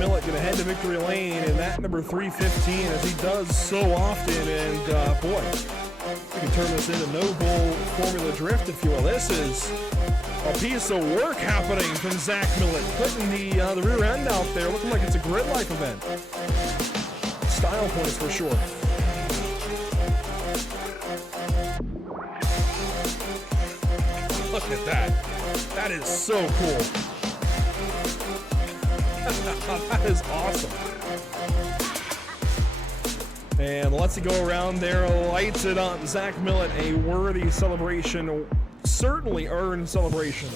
Millet going to head to victory lane in that number 315, as he does so often. And boy, we can turn this into no-bull formula drift, if you will. This is a piece of work happening from Zach Millet, putting the rear end out there, looking like it's a grid life event. Style points for sure. Look at that. That is so cool. That is awesome. And lets it go around there, lights it up. Zach Millet, a worthy celebration, certainly earned celebration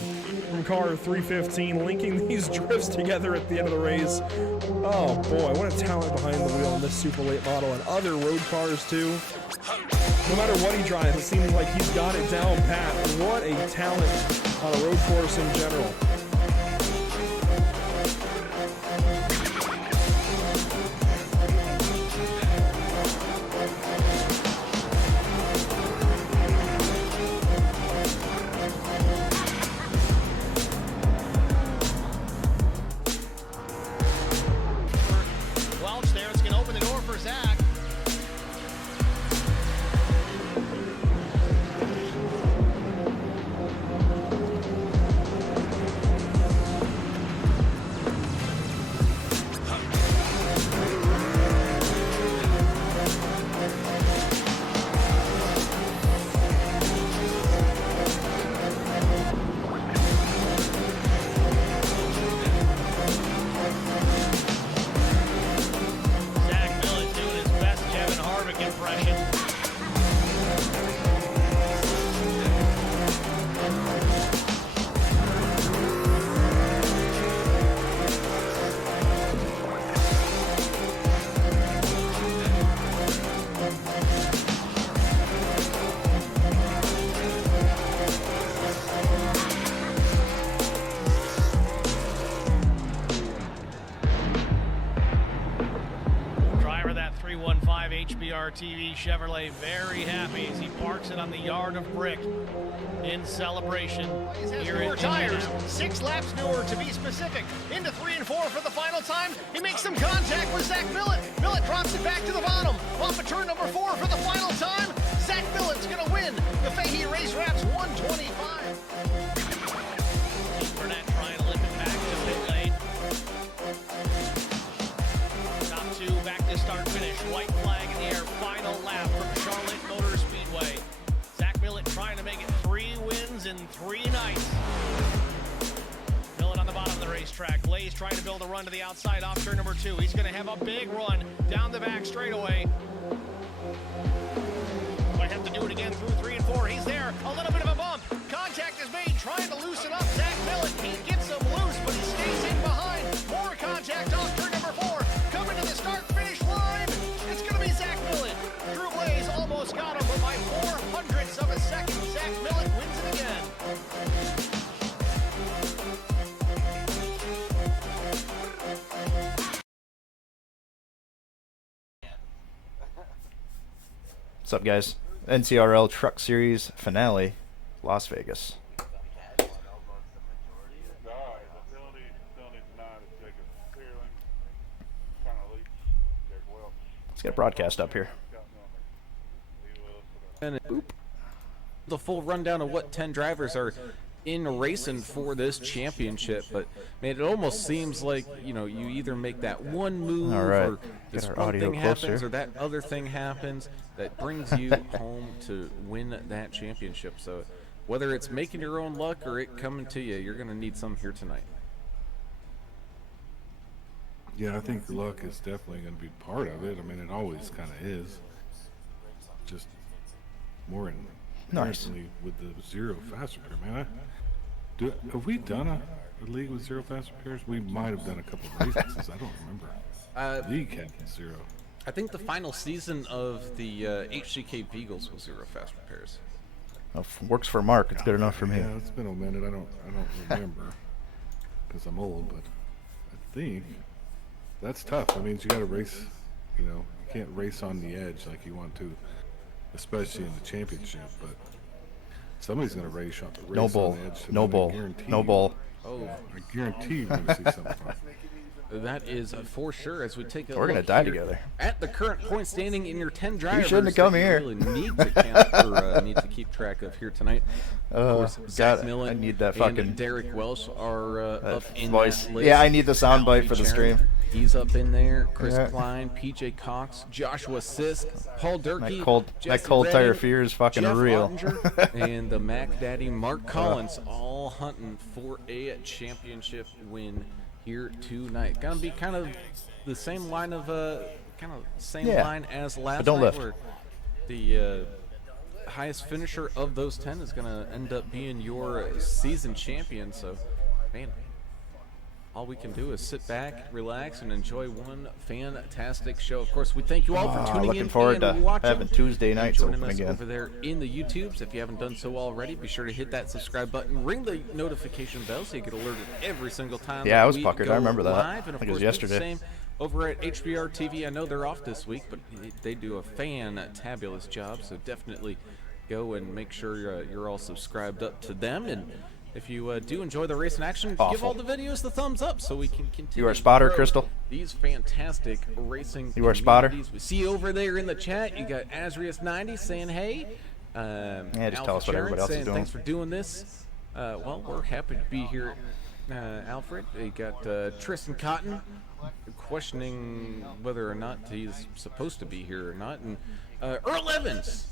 from car 315, linking these drifts together at the end of the race. Oh boy, what a talent behind the wheel in this super late model, and other road cars too. No matter what he drives, it seems like he's got it down pat. What a talent on a road course in general. TV Chevrolet very happy as he parks it on the yard of brick in celebration. Here newer tires, 6 laps newer to be specific. Into 3 and 4 for the final time. He makes some contact with Zach Millet. Millet drops it back to the bottom. Off of turn number 4 for the final time. Zach Millet's going to win the Fahey Race Wraps 125. Burnett trying to lift it back to pit lane. Top 2 back to start finish. White flag in the air. Final lap from Charlotte Motor Speedway. Zach Millet trying to make it 3 wins in 3 nights. Millet on the bottom of the racetrack. Blaze trying to build a run to the outside off turn number 2. He's going to have a big run down the back straightaway. Might have to do it again through 3 and 4. He's there. A little bit of a bump. Contact is made. Trying to loosen up Zach Millet. He gets him loose, but he stays in behind. More contact off turn number 4. Coming to the start-finish line. It's going to be Zach Millet. Drew Blaze almost got him, but by 0.04 of a second, Zach Millet wins it again. What's up, guys? NTRL Truck Series Finale, Las Vegas. Let's get a broadcast up here. And boop. The full rundown of what 10 drivers are in racing for this championship, but man, it almost seems like, you know, you either make that one move, or this one thing happens, or that other thing happens that brings you home to win that championship. So whether it's making your own luck or it coming to you, you're going to need some here tonight. Yeah, I think luck is definitely going to be part of it. I mean, it always kind of is. Just more inherently with the zero fast repair, man. Have we done a league with zero fast repairs? We might have done a couple of races. I don't remember. League had zero. I think the final season of the HCK Beagles was zero fast repairs. Works for Mark. It's good enough for me. Yeah, it's been a minute. I don't remember because I'm old, but I think that's tough. That means you got to race. You know, you can't race on the edge like you want to, especially in the championship. But somebody's going to race on the edge. No bull. Oh, I guarantee you're going to see something. That is for sure. As we take a We're look gonna die here together. at the current point standing in your 10 drivers. You shouldn't have come that you here. Really need to count or need to keep track of here tonight. Of course, Zach Millen I need that and fucking Derek Welsh are up in voice. that list. Yeah, I need the sound bite for the Sharon, stream. He's up in there. Chris Yeah. Klein, PJ Cox, Joshua Sisk, Paul Durkee, My cold Jesse tire Redding, fear is fucking Jeff real. Ottinger, and the Mac Daddy Mark Collins all hunting for a championship win here tonight. Gonna be kind of the same line of line as last don't night, lift. where the highest finisher of those 10 is gonna end up being your season champion. So, man, all we can do is sit back, relax, and enjoy one fantastic show. Of course, we thank you all for tuning looking in forward and to watching. having Tuesday and nights joining open us again. over there in the YouTubes. If you haven't done so already, be sure to hit that subscribe button, ring the notification bell so you get alerted every single time. Yeah, I was we puckered. go I remember that. live. And I of think it was course, do the yesterday. same over at HBR TV. I know they're off this week, but they do a fantabulous job. So definitely go and make sure you're all subscribed up to them. And if you do enjoy the race in action, give Awful. all the videos the thumbs up so we can continue. You are a spotter, to grow Crystal? These fantastic racing You are a spotter? communities. We see you over there in the chat. You got Azrius90 saying hey. Yeah, just Alpha tell us what Sharon everybody else is saying doing. Thanks for doing this. Well, we're happy to be here, Alfred. You got Tristan Cotton questioning whether or not he's supposed to be here or not. And Earl Evans.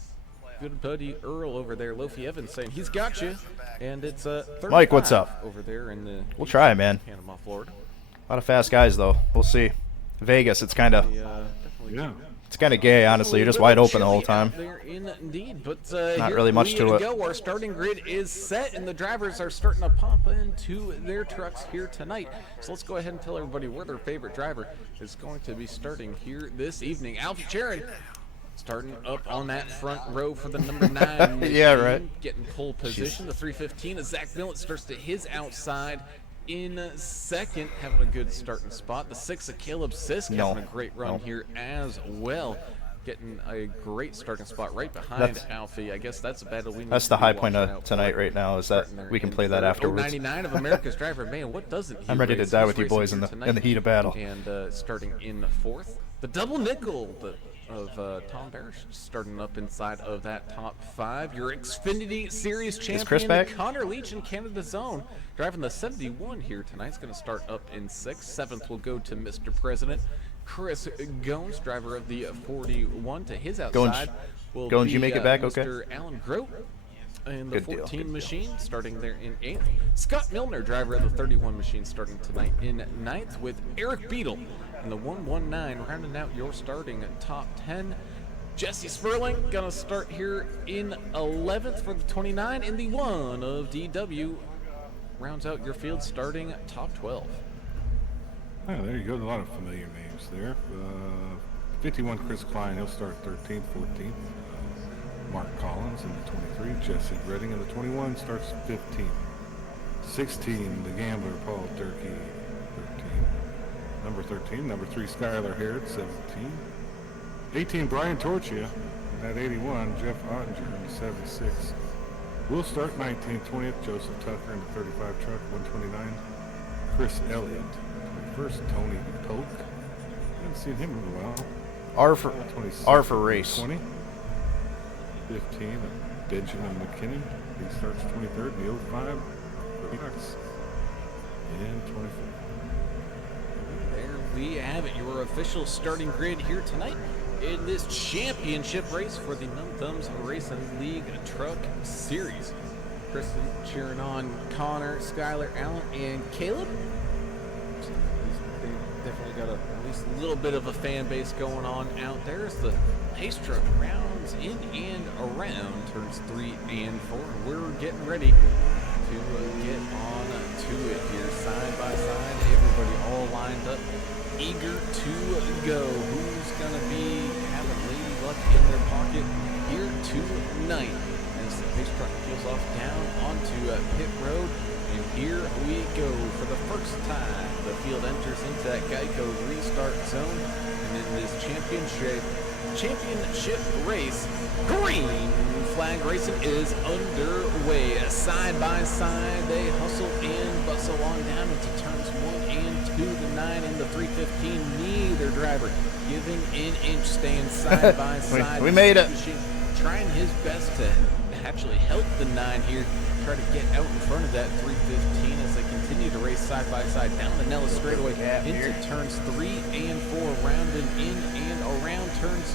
Good buddy Earl over there, Lofi Evans, saying he's got you, and it's 35 Mike, what's up? over there in the We'll try, man. Panama, Florida. A lot of fast guys, though. We'll see. Vegas, it's kind of Definitely it's kind of gay, honestly. You're just wide open the whole time. There indeed, but Not here really much we to it. go. Our starting grid is set, and the drivers are starting to pump into their trucks here tonight. So let's go ahead and tell everybody where their favorite driver is going to be starting here this evening. Alfie Sharon starting up on that front row for the number 9 machine, Yeah, right. getting pole position. The 315 as Zach Millet starts to his outside in second, having a good starting spot. The 6 of Caleb Sisk having a great run here as well, getting a great starting spot right behind Alfie. I guess that's a battle we need That's to the be high point watching of out tonight for. right now is that Starting there we can in play that third. afterwards. 99 of America's driver, man, what doesn't he I'm ready to race? die He's with you racing boys in here the tonight. heat of battle. And starting in fourth, the double nickel of Tom Barish starting up inside of that top 5. Your Xfinity Series Chris champion, back? Connor Leach in Canada Zone, driving the 71 here tonight. He's going to start up in 6th. 7th will go to Mr. President. Chris Goins, driver of the 41, to his outside. will Goins, be, you make it back okay? Mr. Alan Grote in the Good deal, 14 good deal. machine, starting there in 8th. Scott Milner, driver of the 31 machine, starting tonight in 9th, with Eric Beadle in the 119, rounding out your starting top 10. Jesse Sperling gonna start here in 11th for the 29, and the 1 of DW rounds out your field starting top 12. Oh, there you go. A lot of familiar names there. 51 Chris Klein, he'll start 13th, 14th. Mark Collins in the 23. Jesse Redding in the 21 starts 15th. 16, the Gambler Paul Durkee, 13. Number 13, number 3 Skylar Harrod, 17. 18 Brian Torchia at 81. Jeff Ottinger in the 76. We'll start 19th, 20th. Joseph Tucker in the 35 truck, 129. Chris Elliott. First, Tony Polk. Haven't seen him in a while. R for race. 20. 15, Benjamin McKinnon. He starts 23rd in the 05. And 24. There we have it, your official starting grid here tonight in this championship race for the Numb Thumbs Racing League Truck Series. Kristen cheering on Connor, Skylar, Allen, and Caleb. So they definitely got at least a little bit of a fan base going on out there as the pace truck rounds in and around turns 3 and 4. And we're getting ready to get on to it here, side by side. Everybody all lined up, eager to go. Who's going to be having Lady Luck in their pocket here tonight? As the pace truck peels off down onto pit road, and here we go. For the first time, the field enters into that Geico restart zone, and in this championship race, green flag racing is underway. Side by side, they hustle and bustle on down into turns 1 and 2. The 9 and the 315, neither driver giving an inch, staying side by side. We made it. Trying his best to actually help the 9 here, try to get out in front of that 315 as they continue to race side by side down the Nellis straightaway into turns 3 and 4, rounding in and around turns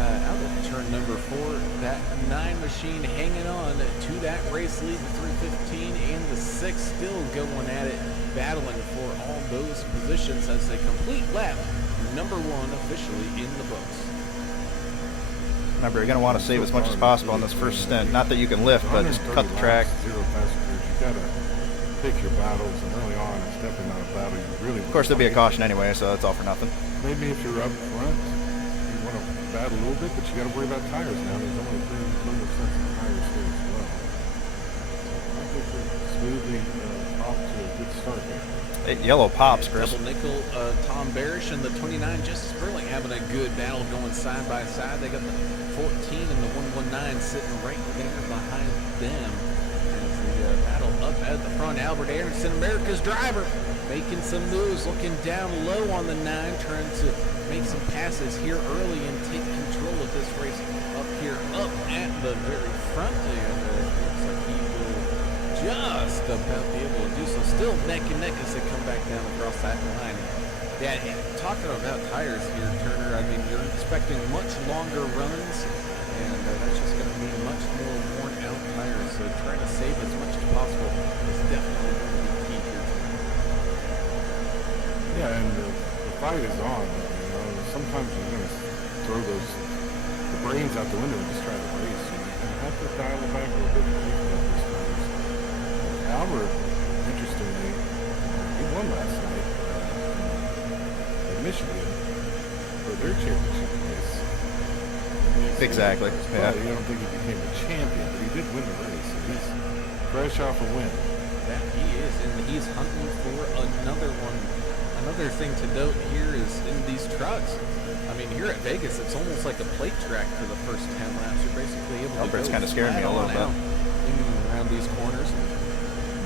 out of turn number 4. That 9 machine hanging on to that race lead, the 315 and the 6 still going at it, battling for all those positions as they complete lap number 1 officially in the books. Remember, you're going to want to save as much as possible on this first stint. Not that you can lift, but just cut the track. 0 passengers. You got to pick your battles, and early on, it's definitely not a battle you really. Of course, there'll be a caution anyway, so it's all for nothing. Maybe if you're up front, you want to battle a little bit, but you got to worry about tires now. There's only 3 sets of tires here as well. So I think we're smoothly off to a good start there. Yellow pops, Chris. Double nickel, Tom Barish and the 29, Justice Sperling having a good battle going side by side. They got the 14 and the 119 sitting right there behind them as they battle up at the front. Albert Anderson, America's driver, making some moves, looking down low on the 9, trying to make some passes here early and take control of this race up here, up at the very front. And looks like he will just about be able to do so. Still neck and neck as they come back down across that line. Yeah, talking about tires here, Turner, I mean, you're expecting much longer runs, and that's just going to mean much more worn out tires. So trying to save as much as possible is definitely going to be key here. Yeah, and the fight is on. You know, sometimes you're going to throw the brains out the window and just try to race. You're going to have to dial it back a little bit to think about these tires. Albert, interestingly, he won last night at Michigan for their championship race. Exactly. Yeah. I don't think he became a champion, but he did win the race. And he's fresh off a win. That he is, and he's hunting for another one. Another thing to note here is in these trucks, I mean, here at Vegas, it's almost like a plate track for the first 10 laps. You're basically able to Albert's go kind of scaring me a little bit. In and around these corners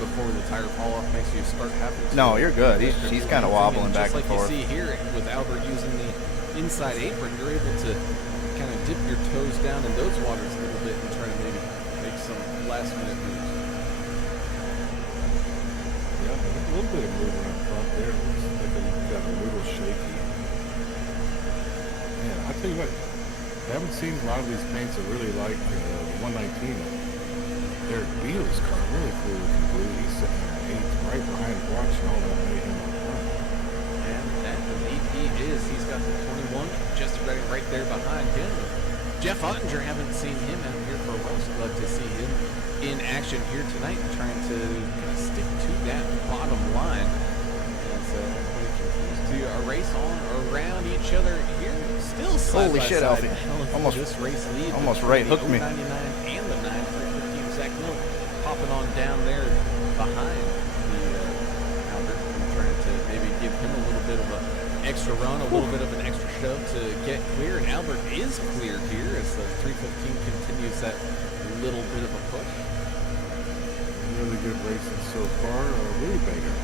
before the tire fall off makes you start having to. No, you're good. He's kind of wobbling back and forth. Just like you see here with Albert using the inside apron, you're able to kind of dip your toes down in those waters a little bit and try to maybe make some last minute moves. Yeah, a little bit of movement up front there. Looks like they got a little shaky. Yeah, I tell you what, I haven't seen a lot of these paints that really like the 119. Derek Beals car really cool looking blue. He's sitting in 8th, right behind watching all that mayhem up front. And that he is. He's got the 21 just right there behind him. Jeff Ottinger, haven't seen him out here for a while, so love to see him in action here tonight, trying to kind of stick to that bottom line. As everybody continues to race on around each other here. Still side Holy by shit, side. Alfie. Almost, this race lead. almost right hooked me. 99 and the 9 Zach Miller popping on down there behind the Albert and trying to maybe give him a little bit of an extra run, a little bit of an extra shove to get clear. And Albert is clear here as the 315 continues that little bit of a push. Really good racing so far. Really bigger.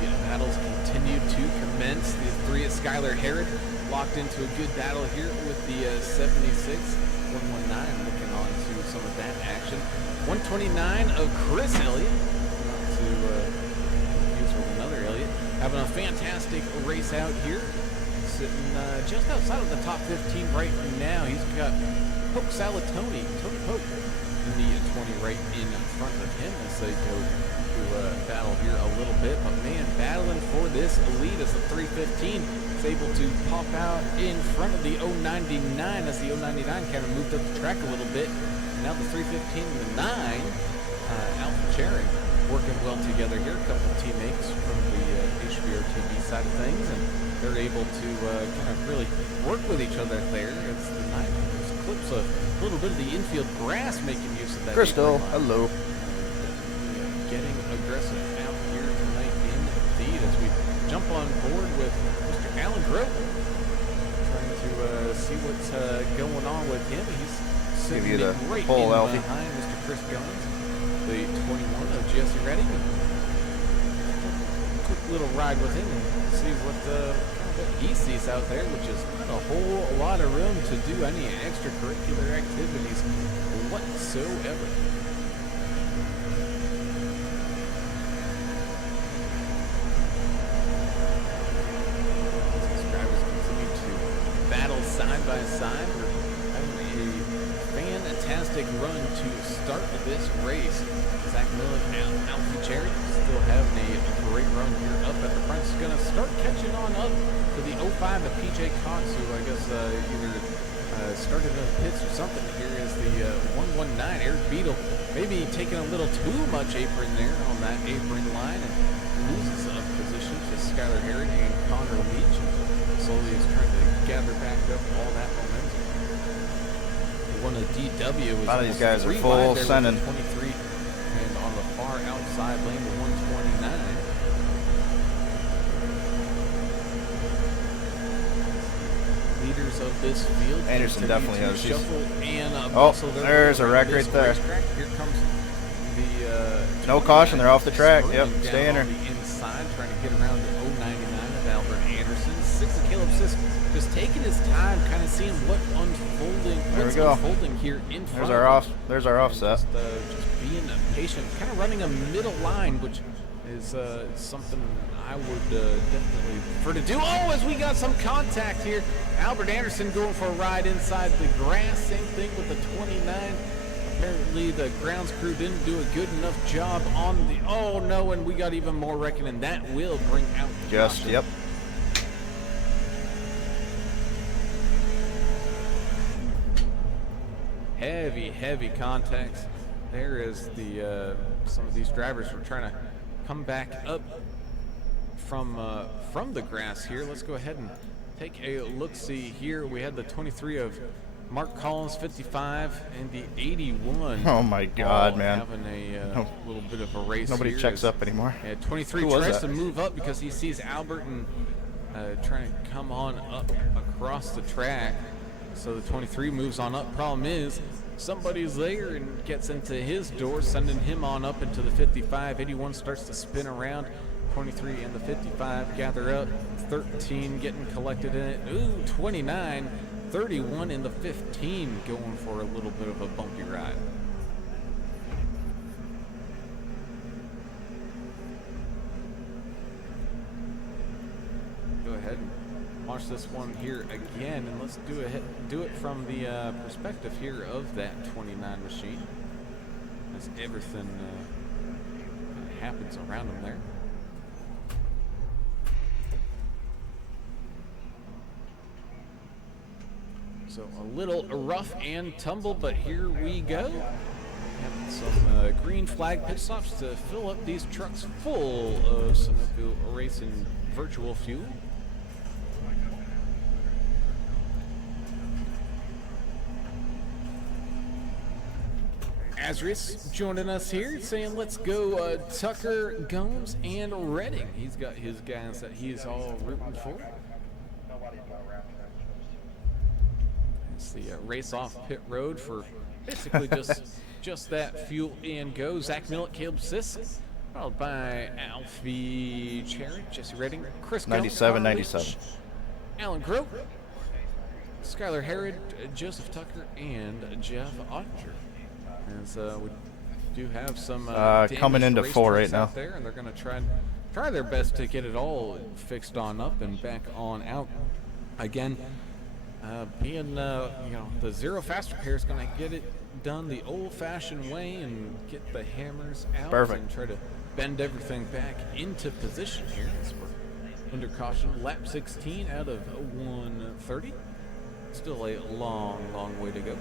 The battles continue to commence. The 3 at Skylar Herod locked into a good battle here with the 76. 119 looking on to some of that action. 129 of Chris Elliott, not to confuse with another Elliott, having a fantastic race out here. sitting just outside of the top 15 right now. He's got Poke Salatoni, Tony Poke, in the 20 right in front of him as they go to battle here a little bit. But man, battling for this lead as the 315 is able to pop out in front of the 099 as the 099 kind of moved up the track a little bit. And now the 315 and the 9, Alpha Cherry, working well together here. A couple of teammates from the HBR TV side of things, and they're able to kind of really work with each other there. It's the night clips a little bit of the infield grass making use of that. Crystal, hello. Getting aggressive out here tonight indeed as we jump on board with Mr. Alan Grove. Trying to see what's going on with him. He's sitting right in behind Mr. Chris Goins, the 21 of Jesse Redding. Quick little ride with him and see what he sees out there, which is not a whole lot of room to do any extracurricular activities whatsoever. These drivers continue to battle side by side. We're having a fantastic run to start this race. Zach Millen and Alfie Cherry still having a great run here up at the front. It's going to start catching on up to the 05 of PJ Cox, who I guess either started in the pits or something here, is the 119 Eric Beadle. Maybe taking a little too much apron there on that apron line and loses a position to Skylar Herod and Connor Leach. Slowly is trying to gather back up all that momentum. One of DW was a lot of these guys are full sending. 23, and on the far outside lane, the 129. Leaders of this field. Anderson definitely has. And, there's a wreck right there. Here comes the no caution, they're off the track. Yep, stay in her. The inside, trying to get around to 099 of Albert Anderson. 6 of Caleb Sisk, just taking his time, kind of seeing what's unfolding here in front. There's our offset. Just being patient, kind of running a middle line, which is something I would definitely prefer to do. Oh, as we got some contact here. Albert Anderson going for a ride inside the grass. Same thing with the 29. Apparently the grounds crew didn't do a good enough job on the... Oh, no, and we got even more wrecking, and that will bring out the caution. Yep. Heavy contacts. There is the some of these drivers were trying to come back up from the grass here. Let's go ahead and take a look-see here. We had the 23 of Mark Collins, 55, and the 81. Oh my God, man! Having a little bit of a race. Nobody checks up anymore. 23 tries to move up because he sees Albert and trying to come on up across the track. So the 23 moves on up. Problem is, somebody's there and gets into his door, sending him on up into the 55. 81 starts to spin around. 23 and the 55 gather up. 13 getting collected in it. Ooh, 29, 31 in the 15 going for a little bit of a bumpy ride. Go ahead and watch this one here again, and let's do it from the perspective here of that 29 machine as everything happens around him there. So a little rough and tumble, but here we go. Having some green flag pit stops to fill up these trucks full of Sunoco Racing virtual fuel. Azrius joining us here, saying let's go Tucker, Gomes, and Redding. He's got his guys that he's all rooting for. It's the race off pit road for basically just that fuel and go. Zach Millett, Caleb Sisk, followed by Alfie Cherry, Jesse Redding, Chris 97, Alan Grove, Skylar Herod, Joseph Tucker, and Jeff Ottinger. As we do have some coming into 4 right now there, and they're going to try their best to get it all fixed on up and back on out. Again, being you know, the zero fast repair is going to get it done the old-fashioned way and get the hammers out and try to bend everything back into position here. As we're under caution, lap 16 out of 130. Still a long way to go.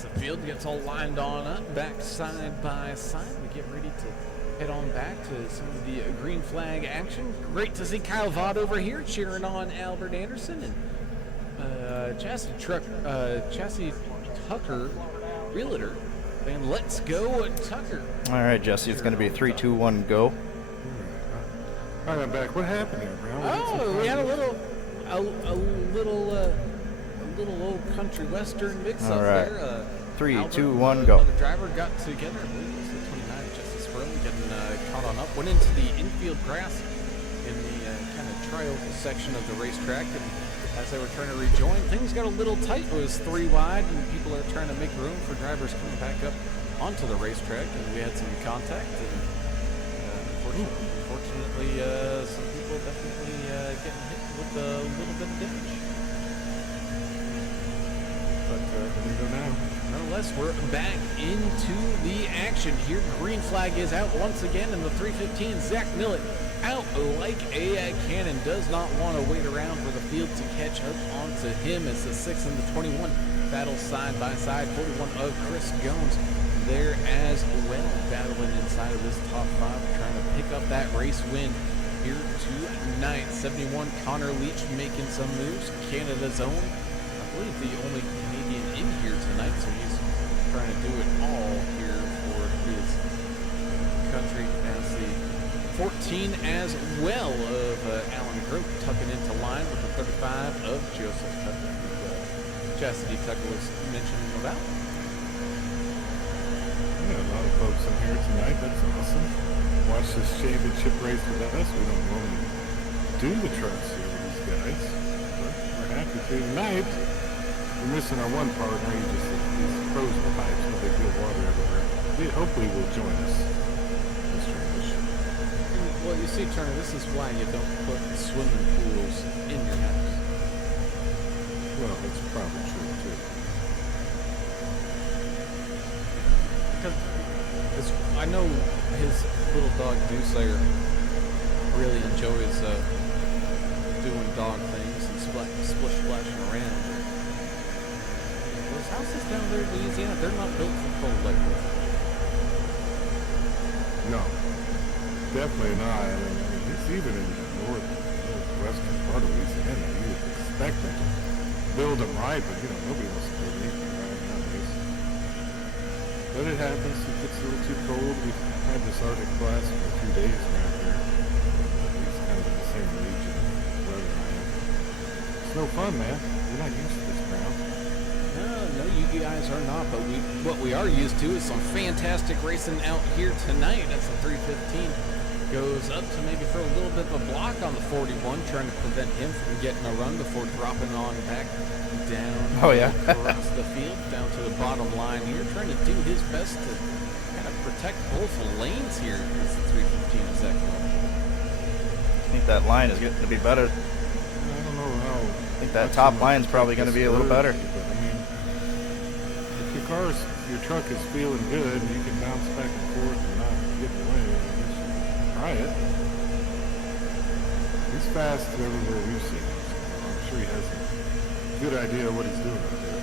The field gets all lined on up, back side by side. We get ready to head on back to some of the green flag action. Great to see Kyle Vaught over here cheering on Albert Anderson and Chassis Tucker, Realtor. And let's go, Tucker. All right, Jesse, it's going to be a 3, 2, 1, go. All right, I'm back. What happened here, Brown? Oh, we had a little old country western mix-up there. 3, 2, 1, go. The driver got together. I believe it was the 29, Justice Spurley, getting caught on up. Went into the infield grass in the kind of trial section of the racetrack, and as they were trying to rejoin, things got a little tight. It was 3 wide, and people are trying to make room for drivers coming back up onto the racetrack, and we had some contact. And unfortunately, some people definitely getting hit with a little bit of damage. But here we go now. Nonetheless, we're back into the action here. Green flag is out once again in the 315. Zach Millett out like a cannon. Does not want to wait around for the field to catch up onto him as the 6 and the 21 battle side by side. 41 of Chris Gomes there as well, battling inside of this top 5, trying to pick up that race win here tonight. 71 Connor Leach making some moves. Canada's own, I believe the only Canadian in here tonight, so he's trying to do it all here for his country. As the 14 as well of Alan Grote tucking into line with the 35 of Joseph Tucker, who Chastity Tucker was mentioning about. Yeah, a lot of folks in here tonight. That's awesome. Watch this championship race with us. We don't normally do the trucks here with these guys, but we're happy to tonight. We're missing our one partner. He's frozen the pipes. No big deal, water everywhere. Hopefully will join us. Well, you see, Turner, this is why you don't put swimming pools in your house. Well, it's probably true, too. Because I know his little dog, Deucer, really enjoys doing dog things and splashing around. Those houses down there in Louisiana, they're not built for cold like this. No, definitely not. I mean, it's even in the northwestern part of Louisiana. You would expect them to build them right, but nobody wants to build anything right nowadays. But it happens. It gets a little too cold. We've had this Arctic blast for a few days around here. It's kind of in the same region of weather I am. It's no fun, man. We're not used to this ground. No, you guys are not, but what we are used to is some fantastic racing out here tonight. As the 315 goes up to maybe throw a little bit of a block on the 41, trying to prevent him from getting a run before dropping on back down across the field, down to the bottom line here, trying to do his best to kind of protect both lanes here as the 315 is that going. I think that line is getting to be better. I don't know how. I think that top line's probably going to be a little better. But I mean, if your truck is feeling good and you can bounce back and forth and not get away, I guess you should try it. He's fast everywhere we've seen him, so I'm sure he has a good idea what he's doing out there.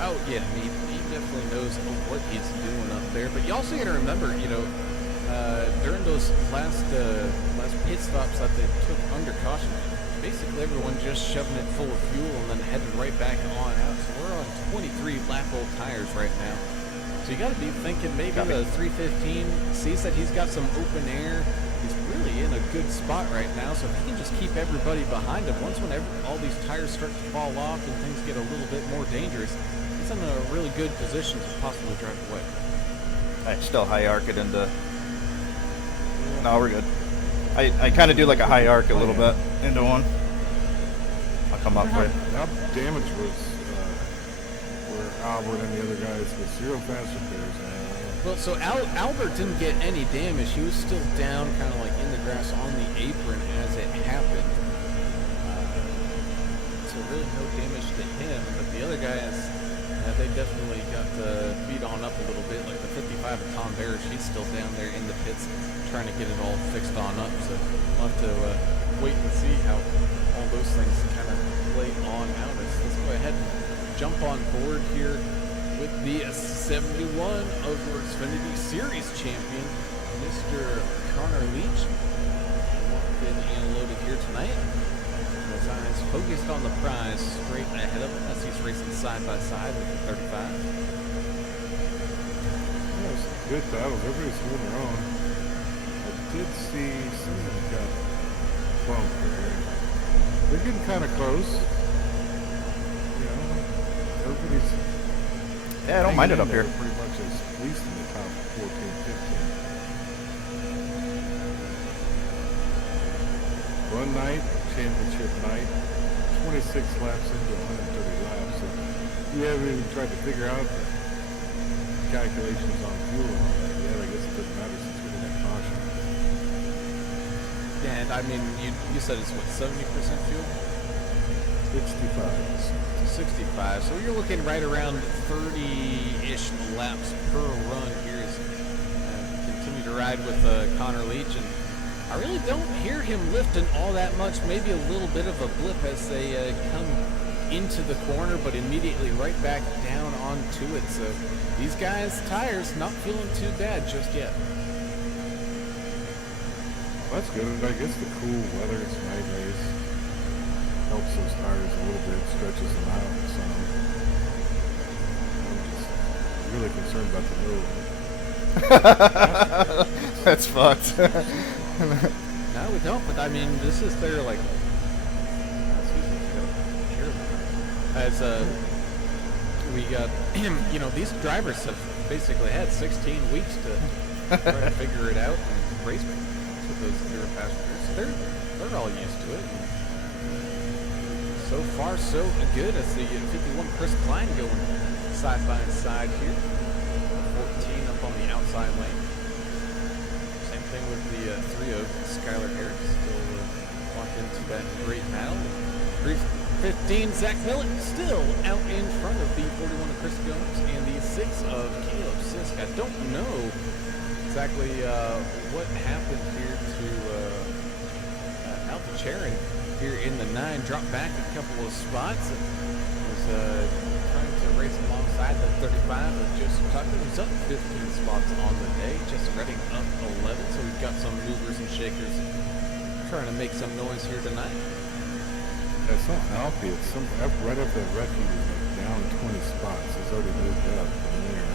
I Oh yeah, he definitely knows what he's doing up there. But you also got to remember, you know, during those last pit stops that they took under caution, basically everyone just shoving it full of fuel and then heading right back on out. So we're on 23 lap old tires right now. So you got to be thinking maybe the 315 sees that he's got some open air. He's really in a good spot right now. So if he can just keep everybody behind him, once all these tires start to fall off and things get a little bit more dangerous, he's in a really good position to possibly drive away. I still high arc it into. No, we're good. I kind of do like a high arc a little bit into one. I'll come up for you. How damage was where Albert and the other guys with 0 fast repairs? Well, so Albert didn't get any damage. He was still down, kind of like in the grass on the apron as it happened. So really no damage to him. But the other guys, they definitely got beat on up a little bit. Like the 55 of Tom Bear, she's still down there in the pits trying to get it all fixed on up. So we'll have to wait and see how all those things kind of play on out. Let's go ahead and jump on board here with the 71 of your Xfinity Series champion, Mr. Connor Leach. Walked in and loaded here tonight. His eyes focused on the prize straight ahead of him as he's racing side by side with the 35. Yeah, it's good battles. Everybody's holding their own. I did see someone got bumped there. They're getting kind of close. You know, everybody's. Yeah, I don't mind it up here. Pretty much at least in the top 14, 15. One night, championship night, 26 laps into 130 laps. So you haven't even tried to figure out the calculations on fuel and all that yet. I guess it doesn't matter since we didn't have caution. Yeah, and I mean, you said it's what, 70% fuel? 65. 65, so you're looking right around 30-ish laps per run here as continue to ride with Connor Leach, and I really don't hear him lifting all that much, maybe a little bit of a blip as they come into the corner, but immediately right back down onto it. So these guys' tires not feeling too bad just yet. Well, that's good. I guess the cool weather, it's night race, helps those tires a little bit, stretches them out some. I'm just really concerned about the road. That's fucked. No, we don't, but I mean, this is their, like, as we got, you know, these drivers have basically had 16 weeks to try to figure it out and race with those zero passengers. So they're all used to it. So far, so good. As the 51 Chris Klein going side by side here. 14 up on the outside lane. Same thing with the 3-0 Skylar Harris. Still locked into that great battle. 315 Zach Millett still out in front of the 41 of Chris Gomes and the 6 of Caleb Sisk. I don't know exactly what happened here to Alpha Charon here in the 9. Dropped back a couple of spots. Was trying to race alongside the 35 of Joseph Tucker. Who's up 15 spots on the day. Just Redding up 11. So we've got some movers and shakers trying to make some noise here tonight. That's not Alfie. It's right up that wreck. He was like down 20 spots. He's already moved up from there.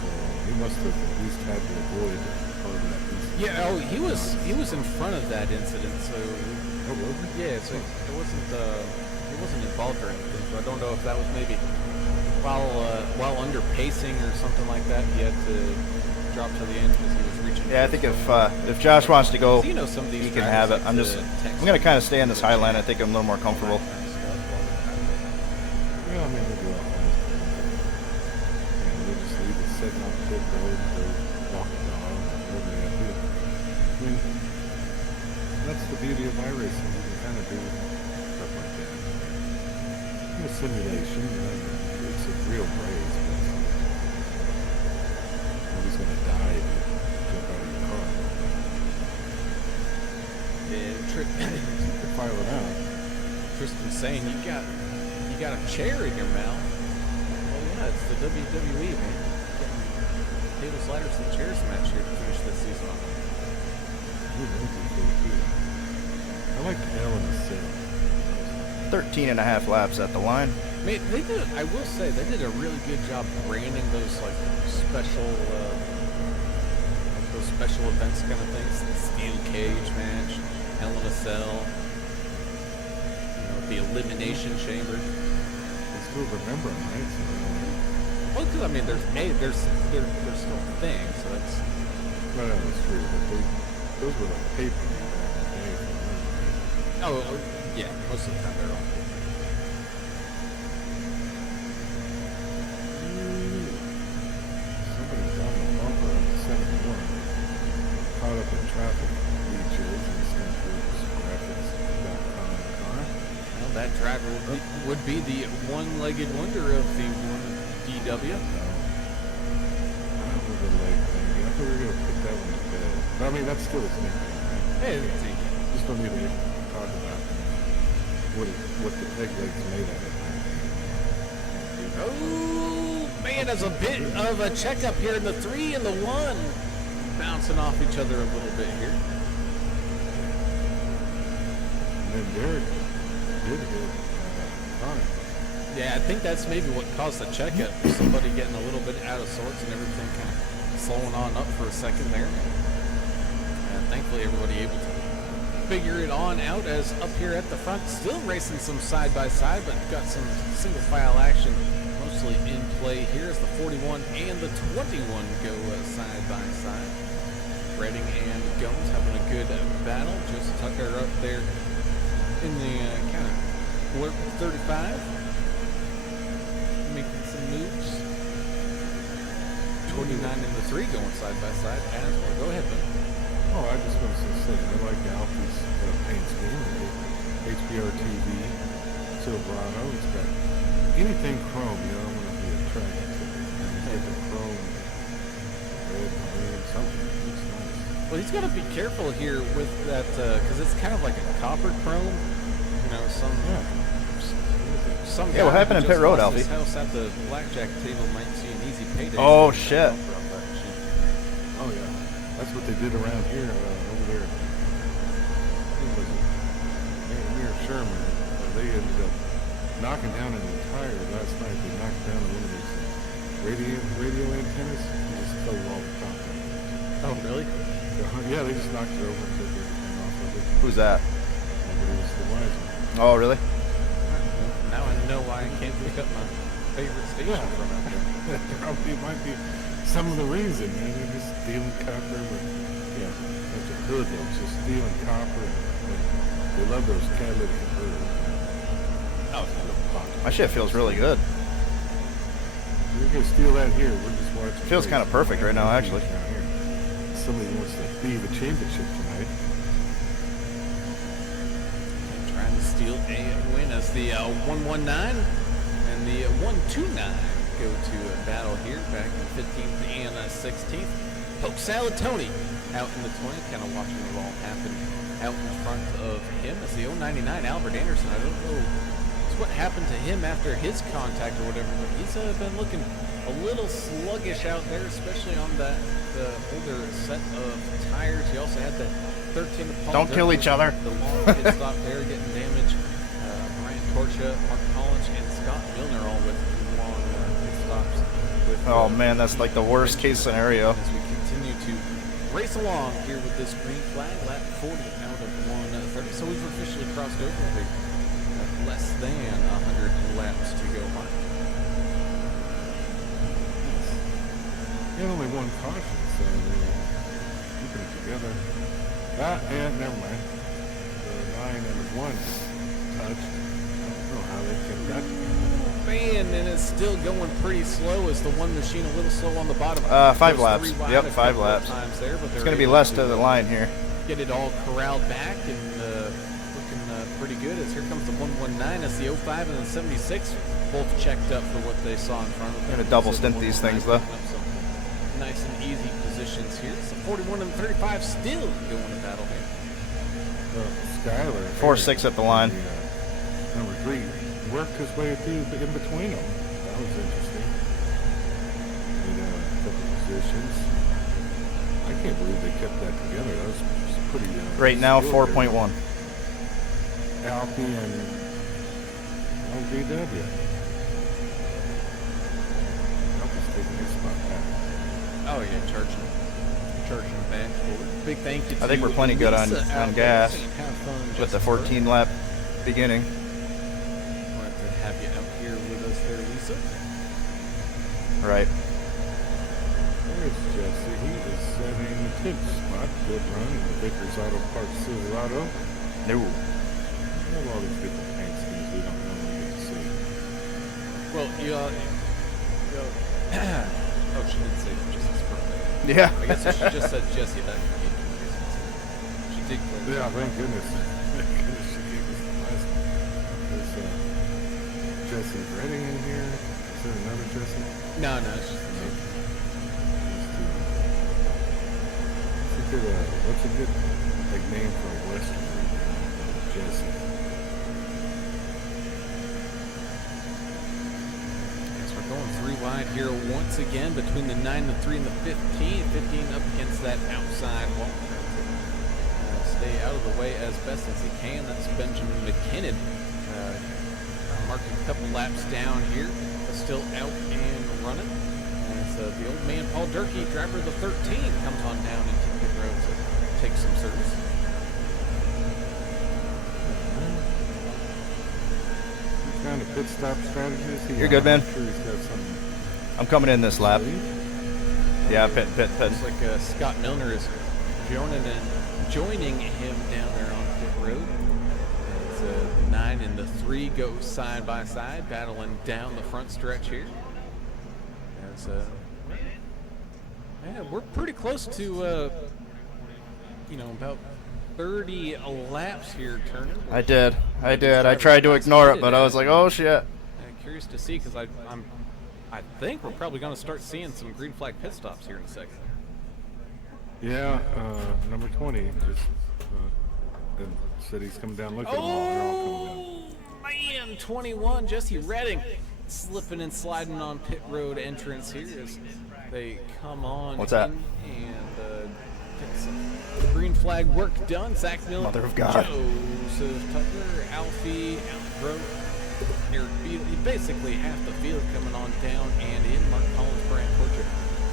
So he must have at least had to avoid part of that incident. Yeah, oh, he was in front of that incident, so yeah, so it wasn't involved or anything. So I don't know if that was maybe while under pacing or something like that. He had to drop to the end because he was reaching. Yeah, I think if Josh wants to go, you know, some of these he can have it. I'm gonna kind of stay on this high line. I think I'm a little more comfortable. Yeah, I mean, we'll do all that. And we'll just leave it sitting on the pit road for walking dog, whatever they have to do. I mean, that's the beauty of iRacing. You can kind of do stuff like that. A simulation, it's a real race, but nobody's going to die if you jump out of your car. Yeah, File it out. Tristan's saying you got a chair in your mouth. Yeah, it's the WWE, man. Table sliders and chairs match here to finish this season off. Ooh, that'd be cool too. I like the Hell in a Cell. 13.5 laps at the line. Man, they did. I will say they did a really good job branding those like special events kind of things. The steel cage match, Hell in a Cell. You know, the elimination chamber. They still remember them, right? So, Well, because I mean, they're still things. So that's. well, that's true. But those were like paper back in the day. If I remember. Oh, yeah. Most of the time they're all. Somebody's on the bumper of 71. Caught up in traffic. Features and graphics.com car. Well, that driver would be the one-legged wonder of the DW. I don't know the leg thing. I thought we were going to put that one to bed. But I mean, that's still a sneak peek, right? Hey, let's see. Just don't need to talk about what the peg leg's made out of. Oh, man, there's a bit of a checkup here in the 3 and the 1. Bouncing off each other a little bit here. And then Derek did hit Connor. Yeah, I think that's maybe what caused the checkup. Somebody getting a little bit out of sorts and everything kind of slowing on up for a second there. And thankfully everybody able to figure it on out as up here at the front, still racing some side-by-side, but got some single-file action mostly in play here as the 41 and the 21 go side-by-side. Redding and Gomes having a good battle. Joseph Tucker up there in the kind of 35. Making some moves. 29 and the 3 going side-by-side as well. Go ahead, Ben. Oh, I just want to say, I like Alfie's paint scheme. HBR TV, Silverado. It's got anything chrome, you know, I'm going to be attracted to it. He's got the chrome, red, green, something. It's nice. Well, he's got to be careful here with that because it's kind of like a copper chrome. You know, some Yeah, what guy happened who in pit just road, lost Alfie? his house at the blackjack table might see an easy payday. Oh, So shit. Oh, yeah. That's what they did around here, over there. Who was it? Near Sherman. They ended up knocking down an entire, last night, they knocked down one of these radio antennas and just stole all the content. Oh, really? Yeah, they just knocked it over and took everything off of it. Who's that? And it was the wise one. Oh, really? Now I know why I can't pick up my favorite station from out there. That probably might be some of the reason, man. They're just stealing copper, but yeah, bunch of hoodlums just stealing copper. And they love those catalytic converters. Oh, My shit feels really good. We're gonna steal that here. We're just watching. Feels kind of perfect right now, actually. Somebody wants to thieve a championship tonight. Trying to steal a win as the 119 and the 129 go to a battle here back in 15th and 16th. Poke Salad Tony out in the 20, kind of watching it all happen out in front of him as the 099 Albert Anderson. I don't know what happened to him after his contact or whatever, but he's been looking a little sluggish out there, especially on the older set of tires. He also had the 13 Paul Don't kill each other. The long pit stop there getting damaged. Brian Torcha, Mark Collins, and Scott Milner all with long pit stops. With, Oh, man, that's like the worst case scenario. as we continue to race along here with this green flag, lap 40 out of 130. So we've officially crossed over the less than 100 laps to go mark. Yeah, only one caution, so they're keeping it together. And never mind. The 9 and the 1 touched. I don't know how they kept that together. Man, and it's still going pretty slow. Is the one machine a little slow on the bottom? 5 Goes laps. 3 wide Yep, a 5 couple of laps. times there, but It's they're going to be able less to the line here. Get it all corralled back and looking pretty good. As here comes the 119 as the 05 and the 76 both checked up for what they saw in front of them. Gonna double So stint the these 119 things, though. picking up some nice and easy positions here. So 41 and 35 still going to battle here. Skyler. 4-6 at the line. Number 3 worked his way through in between them. That was interesting. couple positions. I can't believe they kept that together. That was pretty. Right now, skilled 4.1. there. Alpine and LVW. Alpine's taking his spot back. Oh yeah, charging back forward. Big thank you to I think we're plenty good on Lisa out gas there saying, "Have fun, with the Jessica." 14 lap beginning. Glad to have you out here with us there, Lisa. Right. There's Jesse. He is setting 10th spot. Good run in the Vickers Auto Parts Silverado. No. We have all these different paint schemes we don't normally get to see. Well, oh, she did say Jesse's birthday. Yeah. I guess if she just said Jesse, that would be confusing. She did clear that. Yeah, thank goodness. Thank goodness she gave us the last one. There's Jesse Redding in here. Is there another Jesse? No, it's just the name. What's a good like name for a Western group? Jesse. Yes, we're going 3 wide here once again between the 9, the 3, and the 15. 15 up against that outside wall. Stay out of the way as best as he can. That's Benjamin McKinnon. Marking a couple laps down here, but still out and running. As the old man Paul Durkee, driver of the 13, comes on down into pit road to take some service. What kind of pit stop strategy is he You're on? good, man. I'm sure he's got something. I'm coming in this lap. Yeah, pit. Looks like Scott Milner is joining him down there on pit road. As the 9 and the 3 go side by side, battling down the front stretch here. As yeah, we're pretty close to about 30 laps here, Turner. I did. I tried to ignore it, but I was like, oh shit. Curious to see, because I think we're probably going to start seeing some green flag pit stops here in a second. Yeah, number 20 just said he's coming down. Look at them all. They're all coming down. Man, 21, Jesse Redding slipping and sliding on pit road entrance here as they come on. What's that? And get some green flag work done. Zach Miller, Mother of God. Joseph Tucker, Alfie, Alec Eric Beal. Basically half the field coming on down and in. Mark Collins, Brian Torcher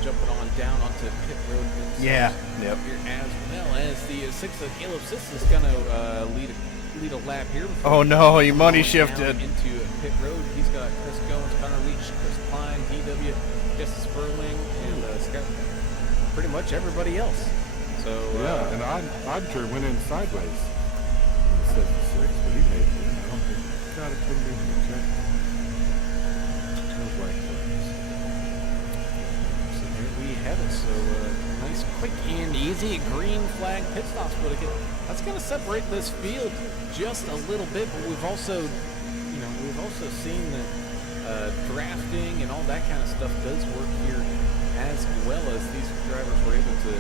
jumping on down onto pit road. Yeah. Yep. Here as well as the 6 of Caleb Siss is going to lead a lap here. Oh no, he money Down shifted. into pit road. He's got Chris Goins, Connor Leach, Chris Klein, DW, Jesse Sperling, and Scott. Pretty much everybody else. So Yeah, and Odger went in sideways in the 76, but he made it. I don't think God, it couldn't even be checked. No black flags. So here we have it. So nice, quick, and easy green flag pit stops. But again, that's going to separate this field just a little bit. But we've also seen that drafting and all that kind of stuff does work here, as well as these drivers were able to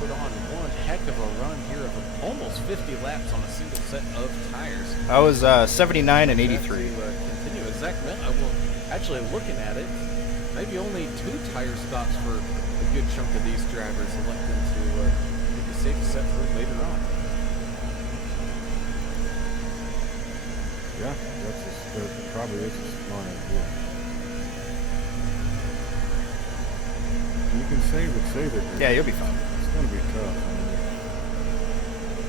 put on one heck of a run here of almost 50 laps on a single set of tires. I was 79 and 83. To continue, as Zach Miller, well, actually looking at it, maybe only 2 tire stops for a good chunk of these drivers electing to make a safe set for later on. Yeah, that probably is a smart idea. You can save it. Yeah, you'll be fine. It's going to be tough. I mean,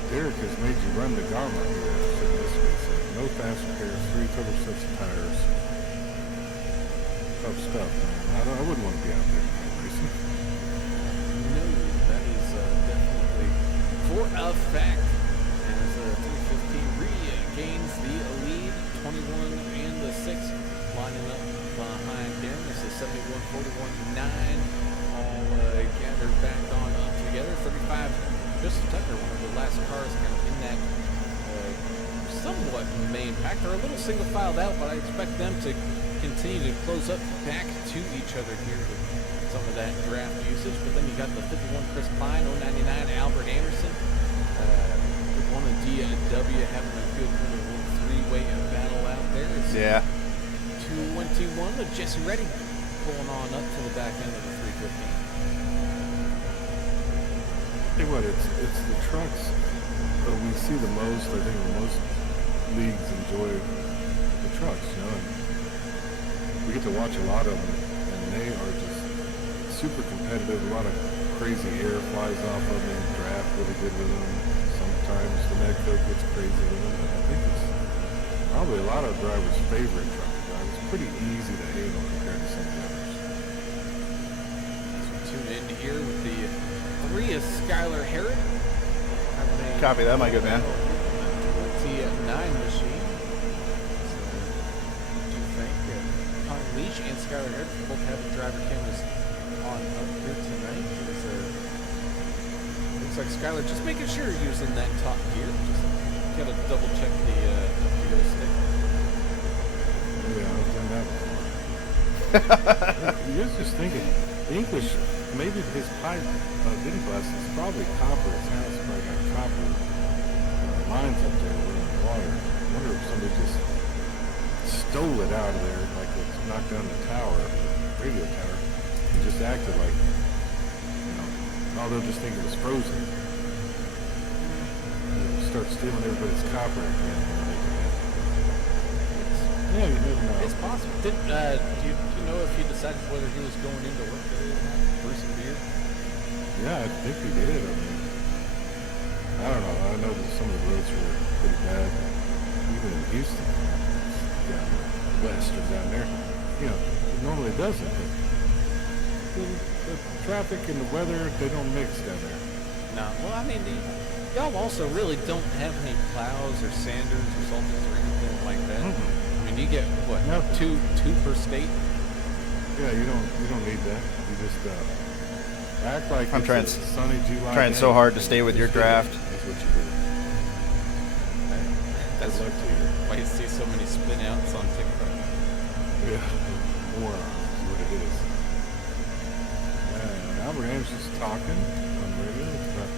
Derek has made you run the gauntlet here. So this week, so no fast repairs, 3 total sets of tires. Tough stuff, man. I wouldn't want to be out there racing. No, that is definitely for a fact. As 315 regains the lead, 21 and the 6 lining up behind him. This is 71, 41, 9. All gathered back on up together. 35, Joseph Tucker, one of the last cars kind of in that somewhat main pack. They're a little single filed out, but I expect them to continue to close up back to each other here with some of that draft usage. But then you got the 51 Chris Pine, 099 Albert Anderson. One of DW having a good little 3-way battle out there. It's Yeah. 221 with Jesse Redding pulling on up to the back end of the 315. Hey, what? It's the trucks that we see the most. I think most leagues enjoy the trucks, you know. And we get to watch a lot of them, and they are just super competitive. A lot of crazy air flies off of them. Draft really good with them. Sometimes the Medco gets crazy with them. But I think it's probably a lot of drivers' favorite truck to drive. It's pretty easy to handle compared to some of the others. So tune in here with the 3 is Skylar Herod. Copy that, my good man. 29 machine. So, do you think Connor Leach and Skylar Herod both have the driver cameras on up here tonight? Looks like Skylar just making sure you're using that top gear. Just gotta double check the wheel stick. Yeah, I've done that before. You're just thinking, English, maybe his pipe didn't bust. It's probably copper. His house probably got copper lines up there in the water. I wonder if somebody just stole it out of there, like it knocked down the tower, radio tower, and just acted like, you know, oh, they'll just think it was frozen. They'll start stealing everybody's copper again. Yeah, you never know. It's possible. Do you know if he decided whether he was going into work today or not? Bruce and Beer? Yeah, I think he did. I mean, I don't know. I know that some of the roads were pretty bad, even in Houston, down west or down there. You know, it normally doesn't. But the traffic and the weather, they don't mix down there. No. Well, I mean, y'all also really don't have any plows or sanders or salters or anything like that. I mean, you get what? No. Two per state. Yeah, you don't need that. You just act like I'm it's trying, a sunny July trying day. so hard to stay with your draft. That's what you do. That's Good luck to you. why you see so many spin outs on TikTok. Yeah, morons is what it is. Albert Anderson's talking on the radio. But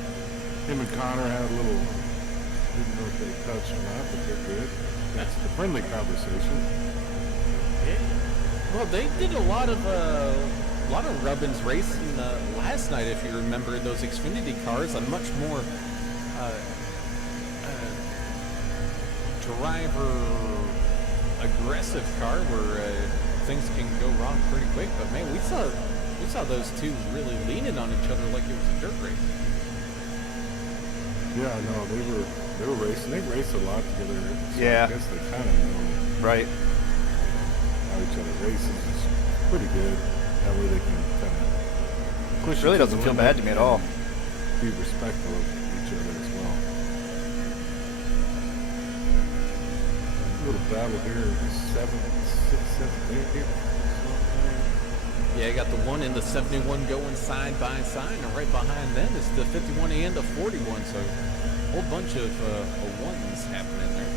him and Connor had a little, didn't know if they touched or not, but they're good. That's the friendly conversation. Well, they did a lot of rub-ins racing last night, if you remember, in those Xfinity cars. A much more driver aggressive car where things can go wrong pretty quick. But man, we saw those two really leaning on each other like it was a dirt race. Yeah, no, they were racing. They race a lot together. So Yeah. I guess they kind of know Right. how each other races. It's pretty good. That way they can kind of push. Really it to doesn't the feel limit bad to me at all. and be respectful of each other as well. A little battle here. 7, 6, 7, 8. Yeah, I got the one and the 71 going side by side, and right behind them is the 51 and the 41. So a whole bunch of ones happening there.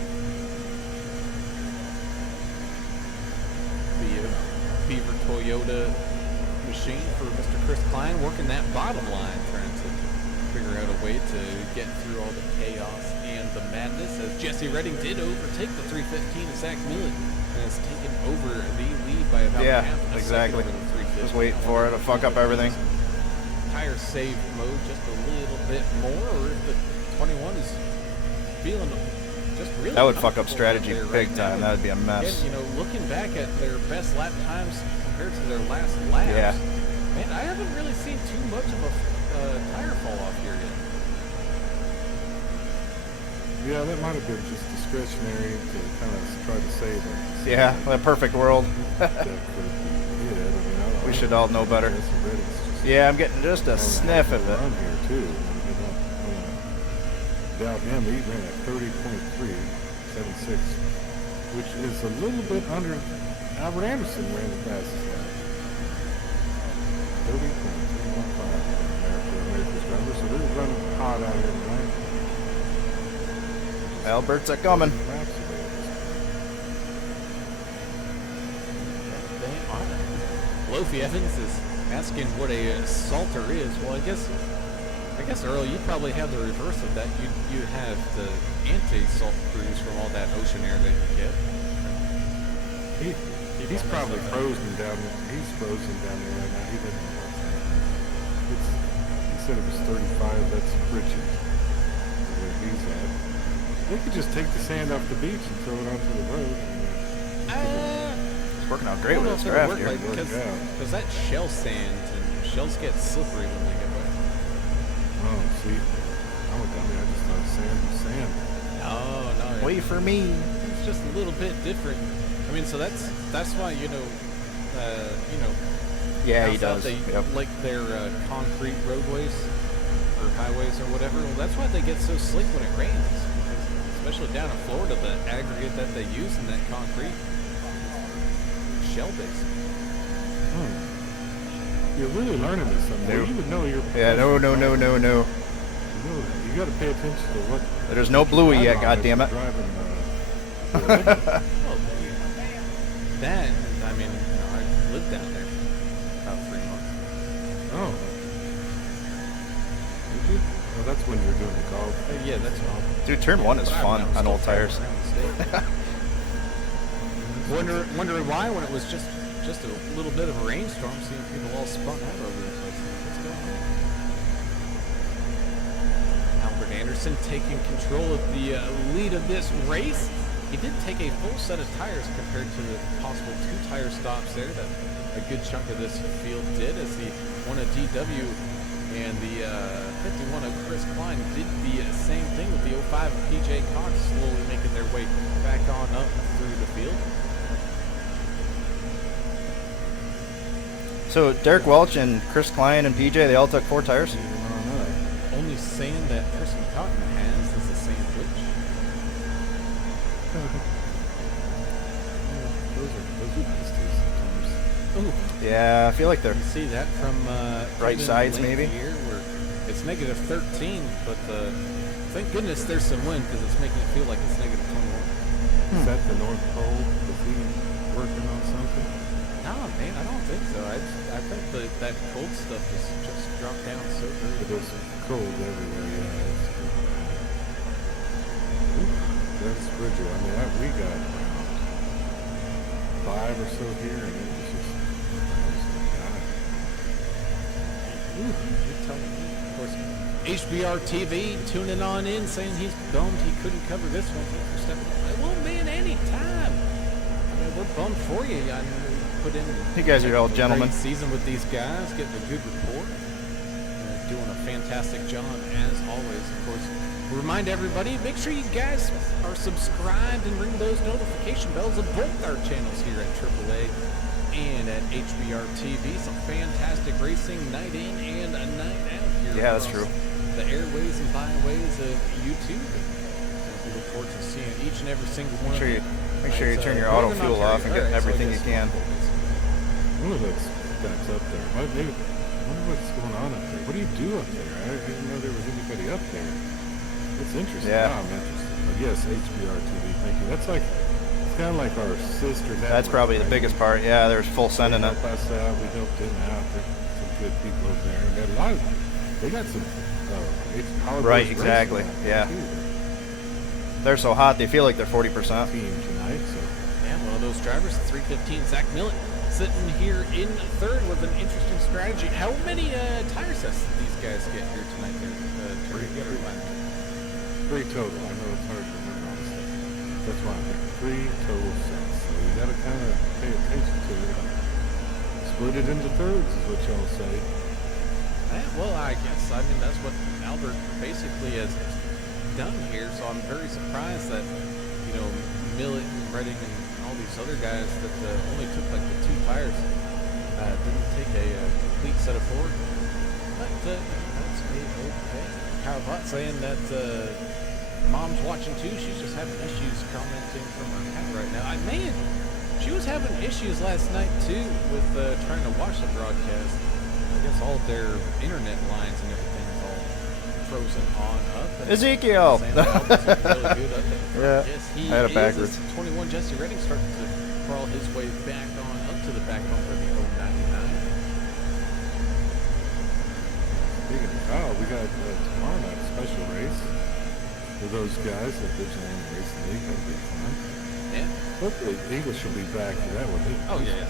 The Beaver Toyota machine for Mr. Chris Klein working that bottom line, trying to figure out a way to get through all the chaos and the madness, as Jesse Redding did overtake the 315 of Zach Millen and has taken over the lead by about Yeah, half a exactly. second over the 315. Just waiting for it to fuck up everything. Tire save mode just a little bit more, or if the 21 is feeling just really That would fuck up comfortable strategy out there big right time. now. That would be a mess. Again, you know, looking back at their best lap times compared to their last laps, Yeah. man, I haven't really seen too much of a tire fall off here yet. Yeah, that might have been just discretionary to kind of try to save them. Yeah, that perfect world. That could be it. I mean, I don't We should all know better. Jesse Redding's just Yeah, I'm getting just a sniff of it. run here too. Dow him, he ran at 30.376, which is a little bit under. Albert Anderson ran the fastest lap. 30.315 for America's driver. So they're running hot out here tonight. Albert's a coming. Laps away at this point. They are. Lofi Evans is asking what a salter is. Well, I guess Earl, you probably have the reverse of that. You have the anti-salt cruise from all that ocean air that you get. Keep He's on probably messing up. frozen down there. He's frozen down there right now. He doesn't know what's happening. He said it was 35. That's Richard, where he's at. They could just take the sand off the beach and throw it onto the road. It's working out great with this It'll draft work here. like, because that shell sand and shells get slippery when they get wet. Oh, see, I'm a dummy. I just thought sand was sand. No. Wait for me. It's just a little bit different. I mean, so that's why Yeah, down he south does. They Yep. like their concrete roadways or highways or whatever. Well, that's why they get so slick when it rains. Because especially down in Florida, the aggregate that they use in that concrete is shell based. You're really learning this something. No. You would know you're. Yeah, no. You got to pay attention to what. There's no bluey yet, goddammit. Then, I mean, I lived down there about 3 months. Oh. Did you? Oh, that's when you're doing the golf. Yeah, that's all. Dude, turn 1 is fun on old tires. Wondering why when it was just a little bit of a rainstorm, seeing people all spun out over the place. What's going on? Albert Anderson taking control of the lead of this race. He did take a full set of tires compared to the possible 2 tire stops there that a good chunk of this field did, as the one of DW and the 51 of Chris Klein did the same thing with the 05 of PJ Cox, slowly making their way back on up through the field. So Derek Welch and Chris Klein and PJ, they all took 4 tires? Only sand that Tristan Cotton has is the sand which. Those are nice too sometimes. Ooh, Yeah, I feel like they're... you see that from Right Kevin sides, Lake maybe? here, where it's negative 13, but thank goodness there's some wind because it's making it feel like it's negative 21. Is that the North Pole? Is he working on something? No, man, I don't think so. I think that cold stuff has just dropped down so It good. is cold everywhere, yeah. That's Bridger. I mean, we got around 5 or so here, and it was just God. You're telling me. Of course, HBR TV tuning on in, saying he's bummed he couldn't cover this one. Thanks for stepping up. It won't be at any time. I mean, we're bummed for you. I know you put in. You guys are all a gentlemen. great season with these guys, getting a good report, doing a fantastic job as always. Of course, remind everybody, make sure you guys are subscribed and ring those notification bells of both our channels here at AAA and at HBR TV. Some fantastic racing night in and a night out here. Yeah, that's across true. The airways and byways of YouTube. And we look forward to seeing each and every single one. Make sure you turn your auto fuel off and get everything you can. One of those guys up there. I wonder what's going on up there. What do you do up there? I didn't know there was anybody up there. It's interesting. Yeah. Now I'm interested. But yes, HBR TV. Thank you. That's like, it's kind of like our sister network. That's probably the right? biggest part. Yeah, there's full send in They it. help us out. We helped them out. There's some good people up there. And a lot of, they got some Hollywood Right, racing exactly. out there, Yeah. too. They're so hot, they feel like they're 40%. Team tonight, so Yeah, one of those drivers, 315, Zach Millett, sitting here in third with an interesting strategy. How many tire sets did these guys get here tonight? Terry? Three total. I know it's hard to remember all this stuff. That's why I think 3 total sets. So you got to kind of pay attention to it. Split it into thirds is what y'all say. Yeah, well, I guess. I mean, that's what Albert basically has done here. So I'm very surprised that, Millett and Redding and all these other guys that only took like the 2 tires didn't take a complete set of 4. But that's okay. Kyle Vaught saying that mom's watching too. She's just having issues commenting from her cat right now. She was having issues last night too with trying to watch the broadcast. I guess all of their internet lines and everything is all frozen on up. And Ezekiel! saying that Albert's really good up there. Yeah, Yes, he I had it is. backwards. As 21 Jesse Redding starting to crawl his way back on up to the back bumper of the 099. Speaking of Kyle, we got tomorrow night a special race for those guys at Vigilante Racing League. That'll be fun. Yeah, Yeah. Hopefully English will be back to that one. Oh yeah.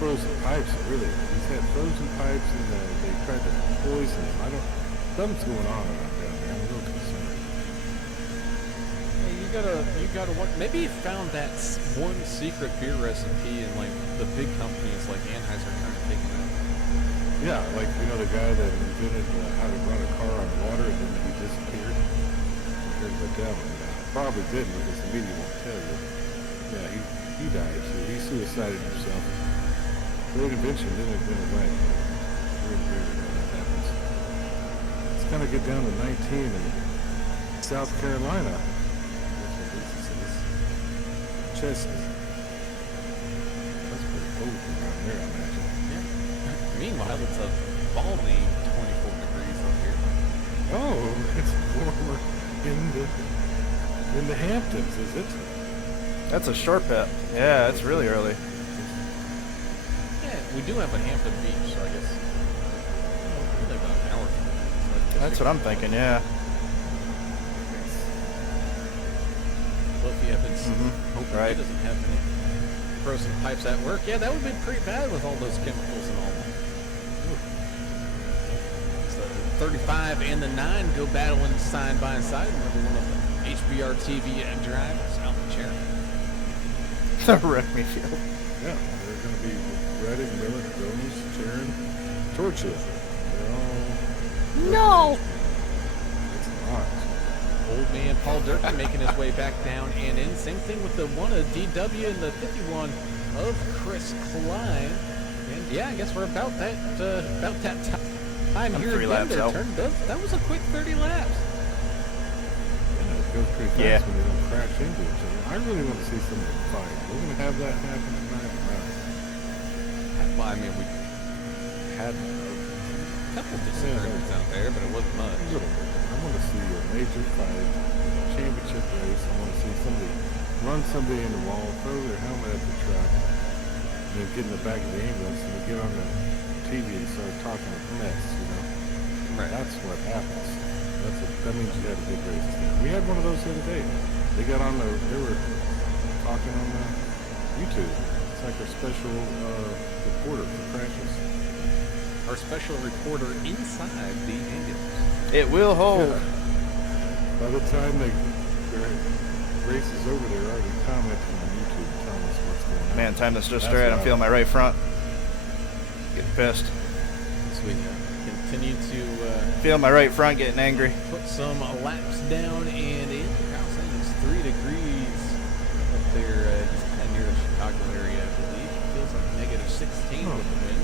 Frozen pipes, really. He's had frozen pipes, and they tried to poison him. Something's going on around down there. I'm a little concerned. Hey, you gotta want. Maybe he found that one secret beer recipe, and like the big companies like Anheuser kind of taking it. Yeah, like the guy that invented how to run a car on water, and then he disappeared. Heard about that one. Probably didn't, because the media won't tell you. Yeah, he died. So he suicided himself. Great invention, then it went away. Very weird when that happens. Let's kind of get down to 19 in South Carolina. That's what this is. Chestnut. That's pretty cold around there, I imagine. Yeah. Meanwhile, it's a balmy 24 degrees up here. Oh, it's warmer in the Hamptons, is it? That's a short pit. Yeah, it's really early. Yeah, we do have a Hampton Beach, so I guess really about an hour from here. So That's what I'm thinking, yeah. Fluffy Evans, hoping right. he doesn't have any frozen pipes at work. Yeah, that would be pretty bad with all those chemicals and all. So the 35 and the 9 go battling side by side. Another one of the HBR TV drivers out the chair. The Wreck-Me field. Yeah, they're going to be Redding, Miller, Jones, Taryn, Torchia. They're all... No! It's not. Old man Paul Durkin making his way back down and in. Same thing with the one of DW and the 51 of Chris Klein. And yeah, I guess we're about that time I'm here 3 again. laps Their out. turn. That was a quick 30 laps. Yeah, it goes pretty fast Yeah. when they don't crash into each other. I really want to see some fight. We're going to have that happen tonight. Well, I mean, we had a couple disagreements out there, but it wasn't much. A little bit. I want to see a major fight, championship race. I want to see somebody run somebody in the wall, throw their helmet at the truck, and then get in the back of the ambulance and then get on the TV and start talking mess, Right. That's what happens. That means you had a big race. We had one of those the other day. They got on they were talking on YouTube. It's like our special reporter for crashes. Our special reporter inside the ambulance. It will hold. Yeah. By the time their race is over, they're already commenting on YouTube telling us what's going on. Man, time that's just That's straight. I'm right. feeling my right front. Getting pissed. So we continue to Feeling my right front getting angry. put some laps down and in. Kyle saying it's 3 degrees up there, just kind of near the Chicago area, I believe. It feels like negative 16 with the wind.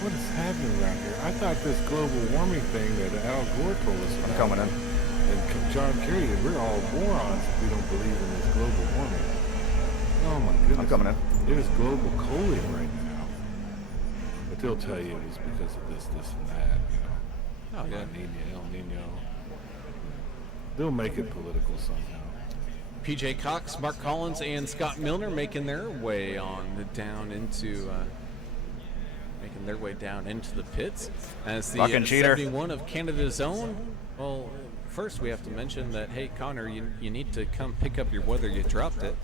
What is happening around here? I thought this global warming thing that Al Gore told us about. I'm coming in. And John Kerry, we're all morons if we don't believe in this global warming. Oh my goodness. I'm coming in. It is global cooling right now. But they'll tell you it's because of this, and that, Oh, yeah. El Nino. They'll make it political somehow. PJ Cox, Mark Collins, and Scott Milner making their way down into the pits as the Fucking cheater. 71 of Canada's own. Well, first we have to mention that, hey, Connor, you need to come pick up your weather. You dropped it.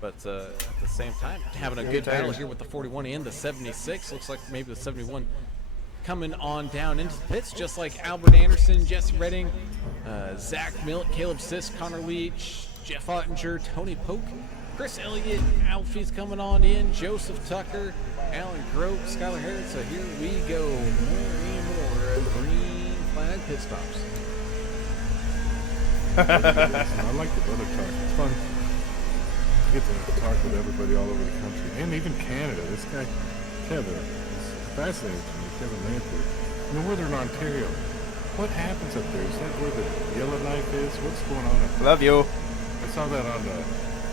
But at the same time, having a good battle here with the 41 and the 76. Looks like maybe the 71 coming on down into the pits, just like Albert Anderson, Jesse Redding, Zach Millett, Caleb Sisk, Connor Leach, Jeff Ottinger, Tony Polk, Chris Elliott, Alfie's coming on in, Joseph Tucker, Alan Grote, Skylar Harris. So here we go. More and more green flag pit stops. I like the weather talk. It's fun. I get to talk with everybody all over the country, and even Canada. This guy, Kevin, is fascinating to me, Kevin Lampert. Northern Ontario. What happens up there? Is that where the Yellowknife is? What's going on up there? Love you. I saw that on the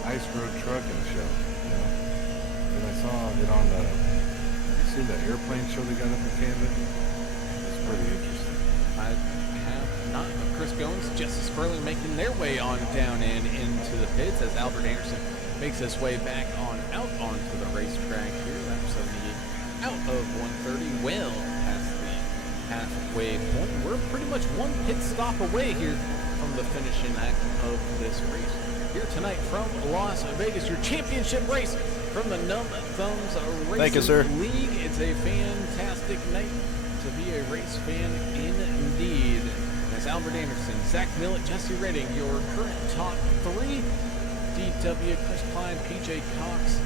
Ice Road Trucking show, and I saw it on the, you seen the airplane show they got up in Canada? It's pretty interesting. I have not. Chris Goins, Jesse Sperling making their way on down and into the pits as Albert Anderson makes his way back on out onto the racetrack here. Lap 78 out of 130, well past the halfway point. We're pretty much one pit stop away here from the finishing act of this race. here tonight from Las Vegas. Your championship race from the Numb Thumbs Racing Thank you, sir. League. It's a fantastic night to be a race fan indeed. That's Albert Anderson, Zach Millett, Jesse Redding, your current top 3. DW, Chris Klein, PJ Cox.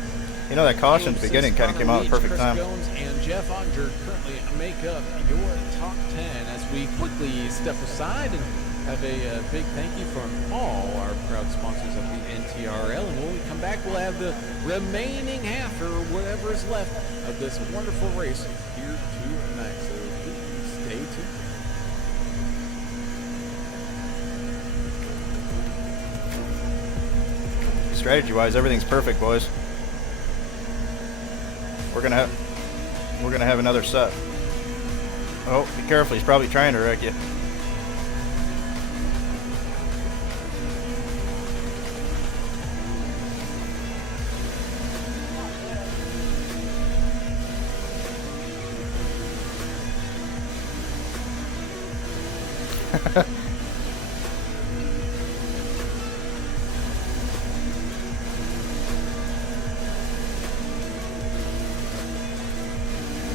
You know, that caution at the beginning kind of came out at the perfect Chris time. Jones and Jeff Ottinger currently make up your top 10 as we quickly step aside and have a big thank you from all our proud sponsors of the NTRL. And when we come back, we'll have the remaining half or whatever is left of this wonderful race here tonight. So please stay tuned. Strategy-wise, everything's perfect, boys. We're gonna have another set. Oh, be careful! He's probably trying to wreck you.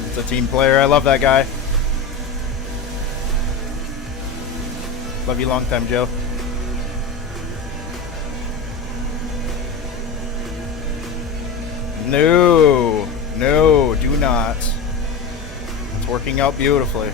It's a team player. I love that guy. Love you long time, Joe. No, no, do not. It's working out beautifully.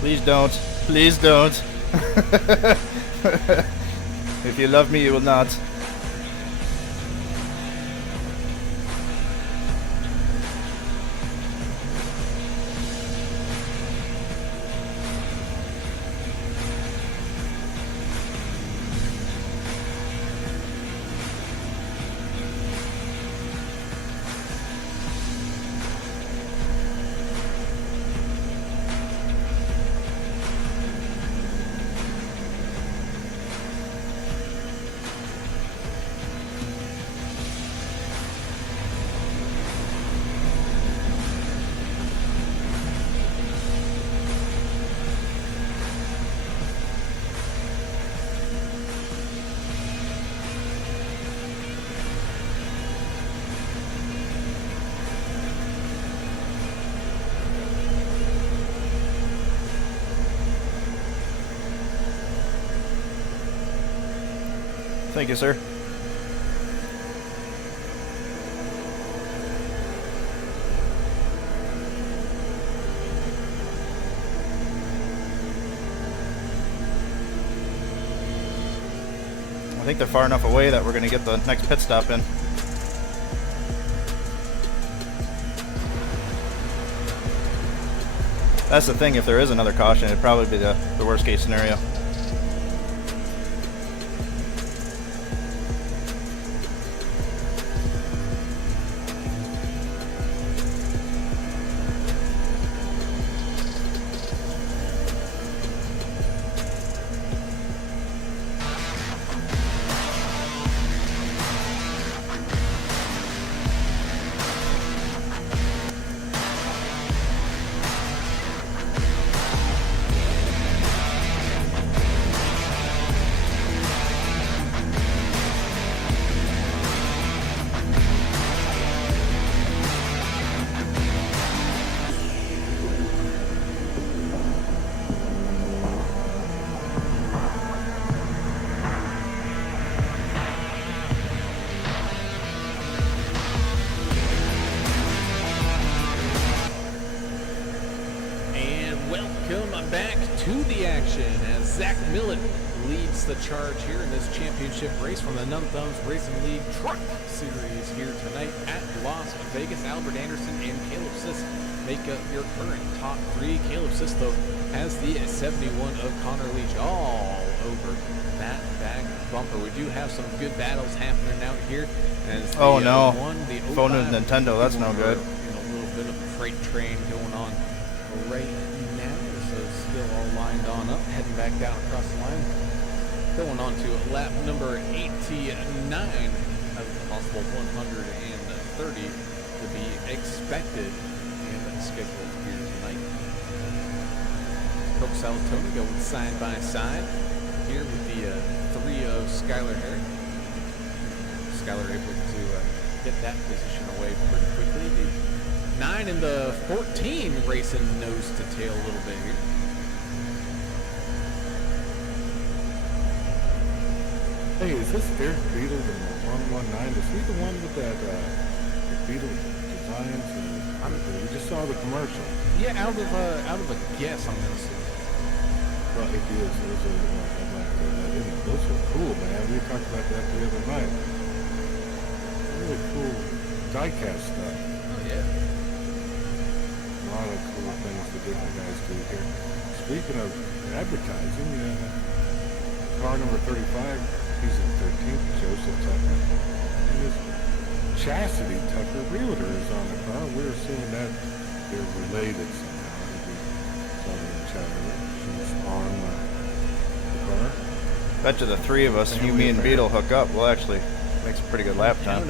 Please don't. Please don't. If you love me, you will not. Thank you, sir. I think they're far enough away that we're going to get the next pit stop in. That's the thing, if there is another caution, it'd probably be the worst case scenario. to the action as Zach Millett leads the charge here in this championship race from the Numb Thumbs Racing League Truck Series here tonight at Las Vegas. Albert Anderson and Caleb Sisk make up your current top three. Caleb Sisk, though, has the 71 of Connor Leach all over that back bumper. We do have some good battles happening out here. As the, oh no, the phone and Nintendo, that's no good. A little bit of a freight train going on right now. So still all lined on up, heading back down across the line. Going on to lap number 89 of the possible 130 to be expected and scheduled here tonight. Coach Salatoni going side by side here with the three of Skylar Herring. Skylar able to get that position away pretty quickly. The 9 and the 14 racing nose to tail a little bit here. Hey, is this Derek Beetle, the 119? Is he the one with that the Beetle designs? We just saw the commercial. Yeah, out of a guess, I'm gonna say. Well, if he is, those are cool, man. We talked about that the other night. Really cool diecast stuff. Oh yeah. A lot of cool things the different guys do here. Speaking of advertising, car number 35, he's in 13th, Joseph Tucker. And his Chastity Tucker Realtor is on the car. We're assuming that they're related somehow. She's on the car. Bet you the three of us, you, me, and Beetle hook up, we'll actually make some pretty good lap time.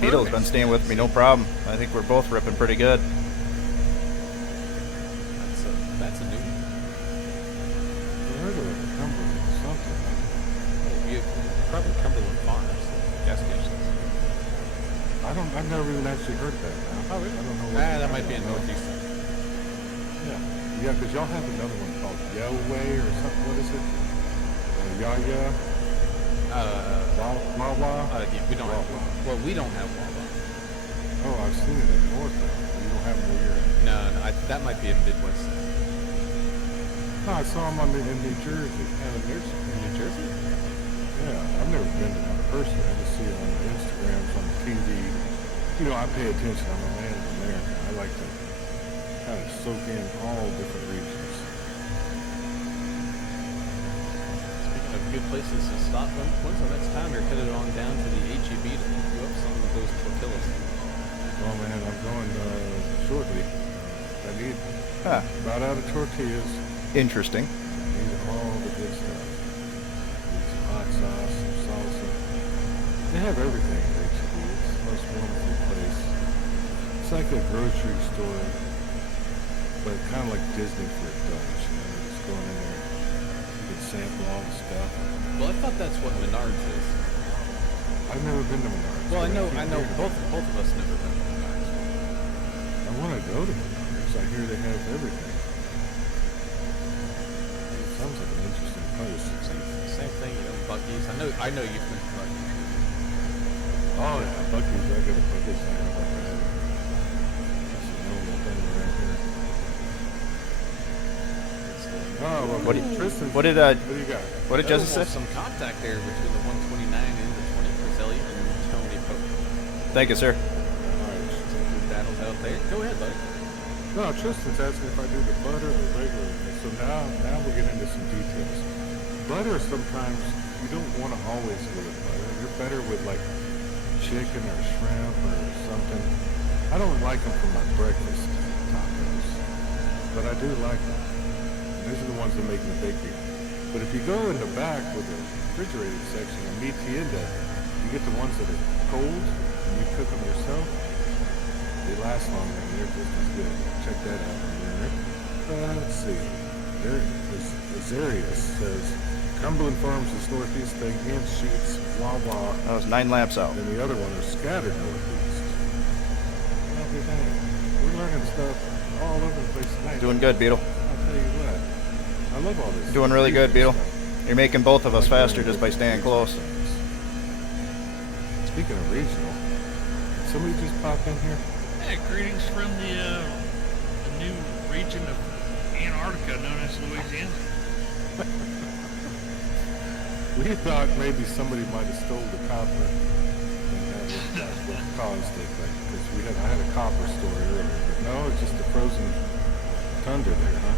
Beetle's been staying with me, no problem. I think we're both ripping pretty good. That's a new one. I heard of Cumberland something. Probably Cumberland Farms, gas stations. I've never even actually heard that now. Oh, really? I don't know what that might be in Northeast. Yeah, because y'all have another one called Yahweh or something. What is it? Yaya? Wawa? Yeah, we don't have Wawa. Well, we don't have Wawa. Oh, I've seen it in North. You don't have them where you're at. No, that might be in Midwest. No, I saw them in New Jersey. In New Jersey? Yeah, I've never been to one personally. I just see it on the Instagrams, on the TV. You know, I pay attention. I'm a man of America. I like to kind of soak in all different regions. Speaking of good places to stop, when's the next time you're headed on down to the HEB to pick you up some of those tortillas? Oh man, I'm going shortly. I need about out of tortillas. Interesting. I need all the good stuff. Need some hot sauce, some salsa. They have everything at HEB. It's the most wonderful place. It's like a grocery store, but kind of like Disney for adults. You know, just going in there, you can sample all the stuff. Well, I thought that's what Menards is. I've never been to Menards. Well, I know both of us never been to Menards. I want to go to Menards. I hear they have everything. It sounds like an interesting place. Same thing, you know, Buc-ee's. I know you've been to Buc-ee's. Oh yeah, Buc-ee's. I got a Buc-ee's. I know about that. That's a normal thing around here. Oh, well, What did you got? What did Jesse say? Some contact there between the 129 and the 20 for Elliott and Tony Pope. Thank you, sir. Some good battles out there. Go ahead, buddy. No, Tristan's asking if I do the butter or regular. So now we'll get into some details. Butter, sometimes you don't want to always go with butter. You're better with like chicken or shrimp or something. I don't like them for my breakfast tacos, but I do like them. These are the ones that make in the bakery. But if you go in the back with the refrigerated section and meet the end, you get the ones that are cold and you cook them yourself. They last longer and they're just as good. Check that out. Let's see. There is Azarius says Cumberland Farms is northeast, they hand sheets, Wawa. That was 9 laps out. And the other one is scattered northeast. Everything. We're learning stuff all over the place tonight. Doing good, Beetle. I'll tell you what. I love all this. Doing really good, Beetle. You're making both of us faster just by staying close. Speaking of regional, did somebody just pop in here? Yeah, greetings from the new region of Antarctica known as Louisiana. We thought maybe somebody might have stole the copper, and that's what caused it. Because I had a copper story earlier, but no, it's just a frozen tundra there, huh?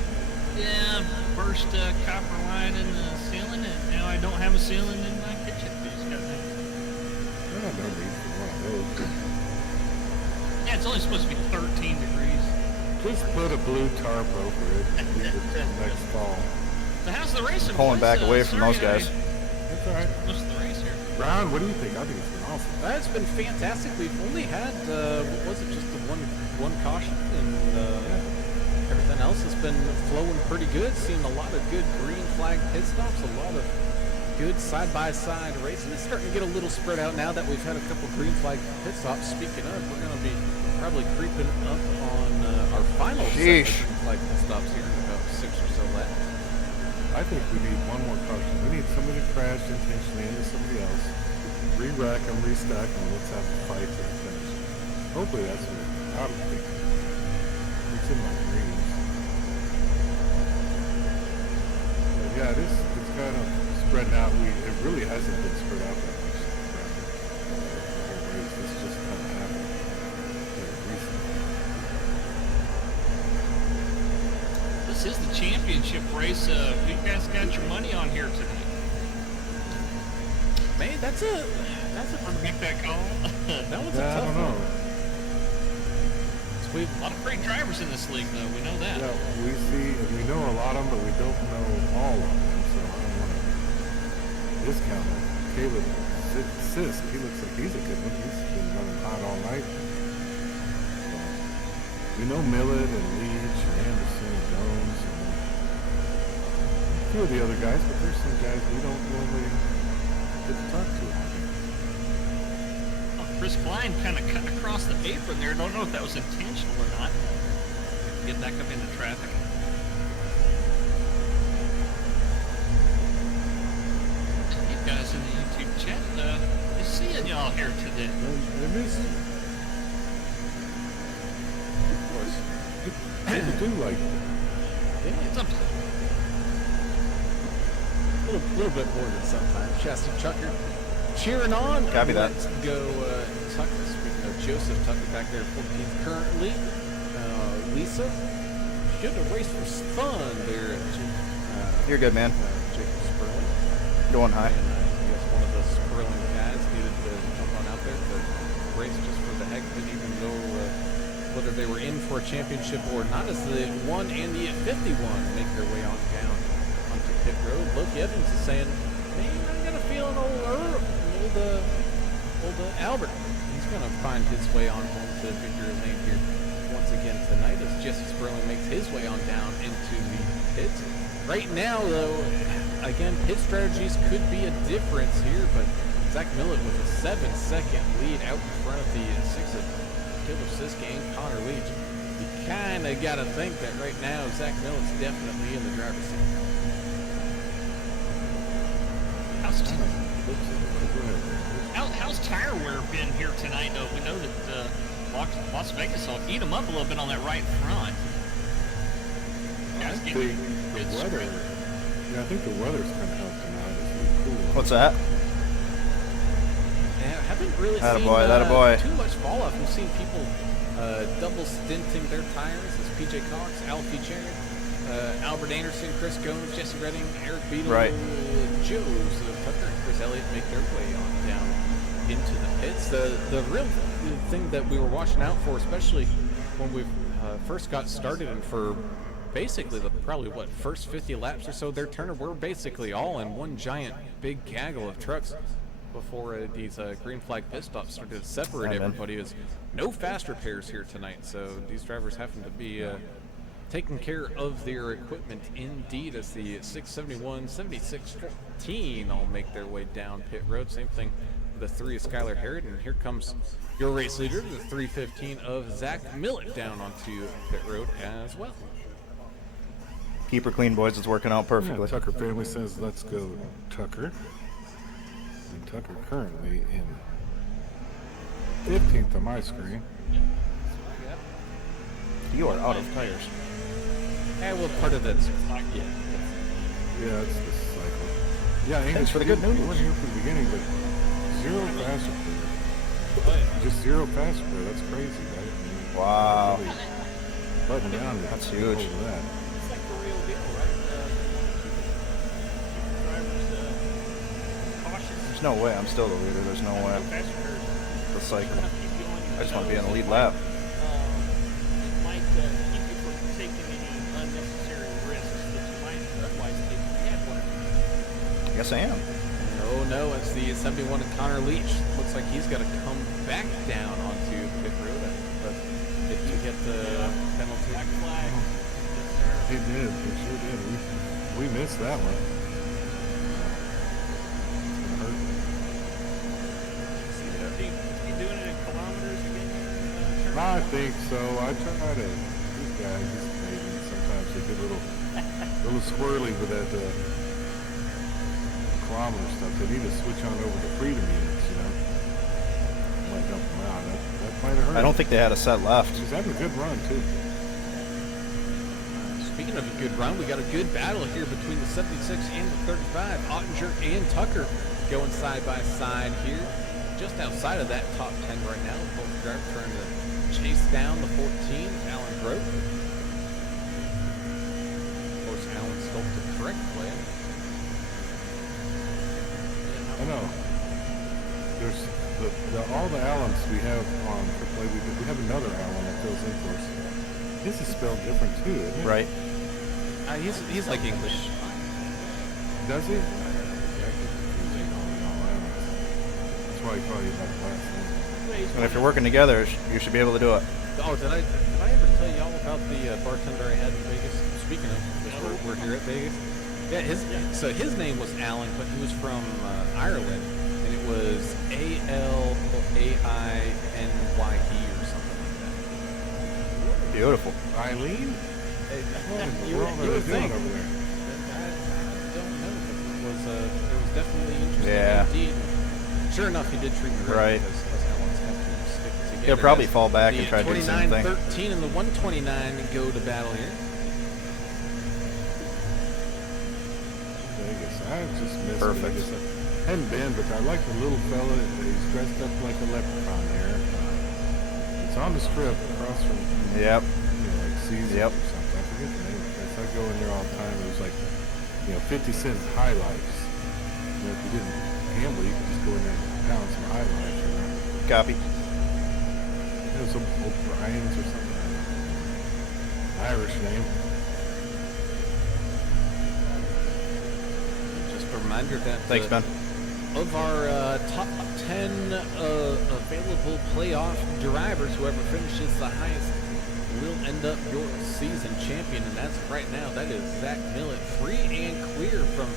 Yeah, burst copper line in the ceiling, and now I don't have a ceiling in my kitchen. Just got that. No need for one of those. Yeah, it's only supposed to be 13 degrees. Just put a blue tarp over it and leave it till next fall. So how's the racing? Pulling boys? back away from those sorry guys. That's all right. Most of the race here. Ron, what do you think? I think it's been awesome. It's been fantastic. We've only had, what was it, just the one caution, and everything else has been flowing pretty good. Seen a lot of good green flag pit stops, a lot of good side-by-side racing. It's starting to get a little spread out now that we've had a couple green flag pit stops. Speaking of, we're going to be probably creeping up on our final set of green flag pit stops here in about 6 or so laps. I think we need one more caution. We need somebody to crash intentionally into somebody else, re-rack them, restack them, let's have a fight to the finish. Hopefully that's what I'm thinking. It's in my dreams. But yeah, it's kind of spread out. It really hasn't been spread out that much around the whole race. This just kind of happened recently. This is the championship race. You guys got your money on here tonight. Man, that's a Make that call. that was Yeah, a I tough don't know. one. A lot of great drivers in this league, though. We know that. Yeah, we know a lot of them, but we don't know all of them, so I don't want to discount them. Caleb Sisk, he looks like he's a good one. He's been running hot all night. We know Millett and Leach and Anderson and Jones and a few of the other guys, but there's some guys we don't normally get to talk to. Oh, Chris Klein kind of cut across the apron there. Don't know if that was intentional or not. Get back up into traffic. You guys in the YouTube chat, is seeing y'all here today. They miss it. People do like it. It's up. A little bit more than sometimes. Chassis Chucker cheering on. Copy that. Let's go Tucker. Speaking of Joseph Tucker back there, 14th currently. Lisa should have raced for fun there. You're good, man. Jacob Sperling. Going high. And I guess one of the Sperling guys needed to jump on out there to race just for the heck. Didn't even know whether they were in for a championship or not, as the 1 and the 51 make their way on down onto pit road. Loki Evans is saying, man, I got a feeling old Albert, he's going to find his way on home to victory lane here once again tonight as Jesse Sperling makes his way on down into the pits. Right now, though, again, pit strategies could be a difference here, but Zach Millett with a 7-second lead out in front of the 6 of Caleb Sisk and Connor Leach. You kind of got to think that right now Zach Millett's definitely in the driver's seat. How's tire wear been here tonight? We know that Las Vegas will eat them up a little bit on that right front. I think the weather. Yeah, I think the weather's kind of helped them out. It's really cool. What's that? Yeah, I haven't really Attaboy, seen too much fall off. We've seen people double stinting their tires as PJ Cox, Alfie Chad, Albert Anderson, Chris Gomes, Jesse Redding, Eric Beadle, Joe Tucker, and Chris Elliott make their way on down into the pits. The real thing that we were watching out for, especially when we first got started and for basically the first 50 laps or so, their turner, we're basically all in one giant big gaggle of trucks before these green flag pit stops started to separate everybody. Is no fast repairs here tonight, so these drivers having to be taking care of their equipment indeed, as the 671, 76, 14 all make their way down pit road. Same thing with the 3 of Skylar Harrod, and here comes your race leader, the 315 of Zach Millett, down onto pit road as well. Keep her clean, boys. It's working out perfectly. Yeah, Tucker family says, let's go, Tucker. And Tucker currently in 15th on my screen. You are out of tires. Yeah, well, part of that's yeah. Yeah, it's the cycle. Yeah, Angus, Thanks for the good you news. weren't here from the beginning, but 0 fast repair. Just 0 fast repair. That's crazy, right? I mean, Wow. really button down. to That's get huge. hold of that. It's like the real deal, right? Drivers cautious. There's no way I'm still the leader. There's no way. Fast repairs. The cycle. Keep you on your I just want to be toes. on the lead It lap. might keep you from taking any unnecessary risks that you might otherwise take if you had one. Yes, I am. Oh no, it's the 71 of Connor Leach. Looks like he's got to come back down onto pit road. But if you get the penalty, Black flag. Yes, sir. He did. He sure did. We missed that one. It's gonna hurt. Is he doing it in kilometers again? I think so. I try to. These guys, these Canadians, sometimes they get a little squirrely with that kilometer stuff. They need to switch on over to freedom units, you know. Might help them out. That might have hurt. I don't think they had a set left. He's having a good run too. speaking of a good run, we got a good battle here between the 76 and the 35. Ottinger and Tucker going side by side here. Just outside of that top 10 right now. Both drivers trying to chase down the 14, Alan Grote. Of course, Alan scoped the correct way. I know. There's all the Allens we have on AAA. We have another Allen that goes in for us. His is spelled different too, isn't it? Right. He's like English. Does he? That's why he called you by the last name. And if you're working together, you should be able to do it. Oh, did I ever tell y'all about the bartender I had in Vegas? Speaking of, we're here at Vegas. Yeah, so his name was Alan, but he was from Ireland, and it was ALAINYD or something like that. Beautiful. Eileen? You What are would they doing think. over there? I don't know, but it was definitely interesting Yeah. indeed. Sure enough, he did treat me Right. because Alan's have to stick together. He'll probably as fall back the and try to do the same thing. 29-13 and the 129 go to battle here. Vegas. I just missed Perfect. Vegas. I hadn't been, but I like the little fella. He's dressed up like a leprechaun there. It's on the strip across from, Yep. like Caesar Yep. or something. I forget the name of the place. I go in there all the time. It was like, 50 cent highlights. If you didn't gamble, you could just go in there and pound some highlights. Copy. Some O'Brien's or something. Irish name. Just a reminder that Thanks, Ben. of our top 10 available playoff drivers, whoever finishes the highest will end up your season champion. And that's right now, that is Zach Millett, free and clear from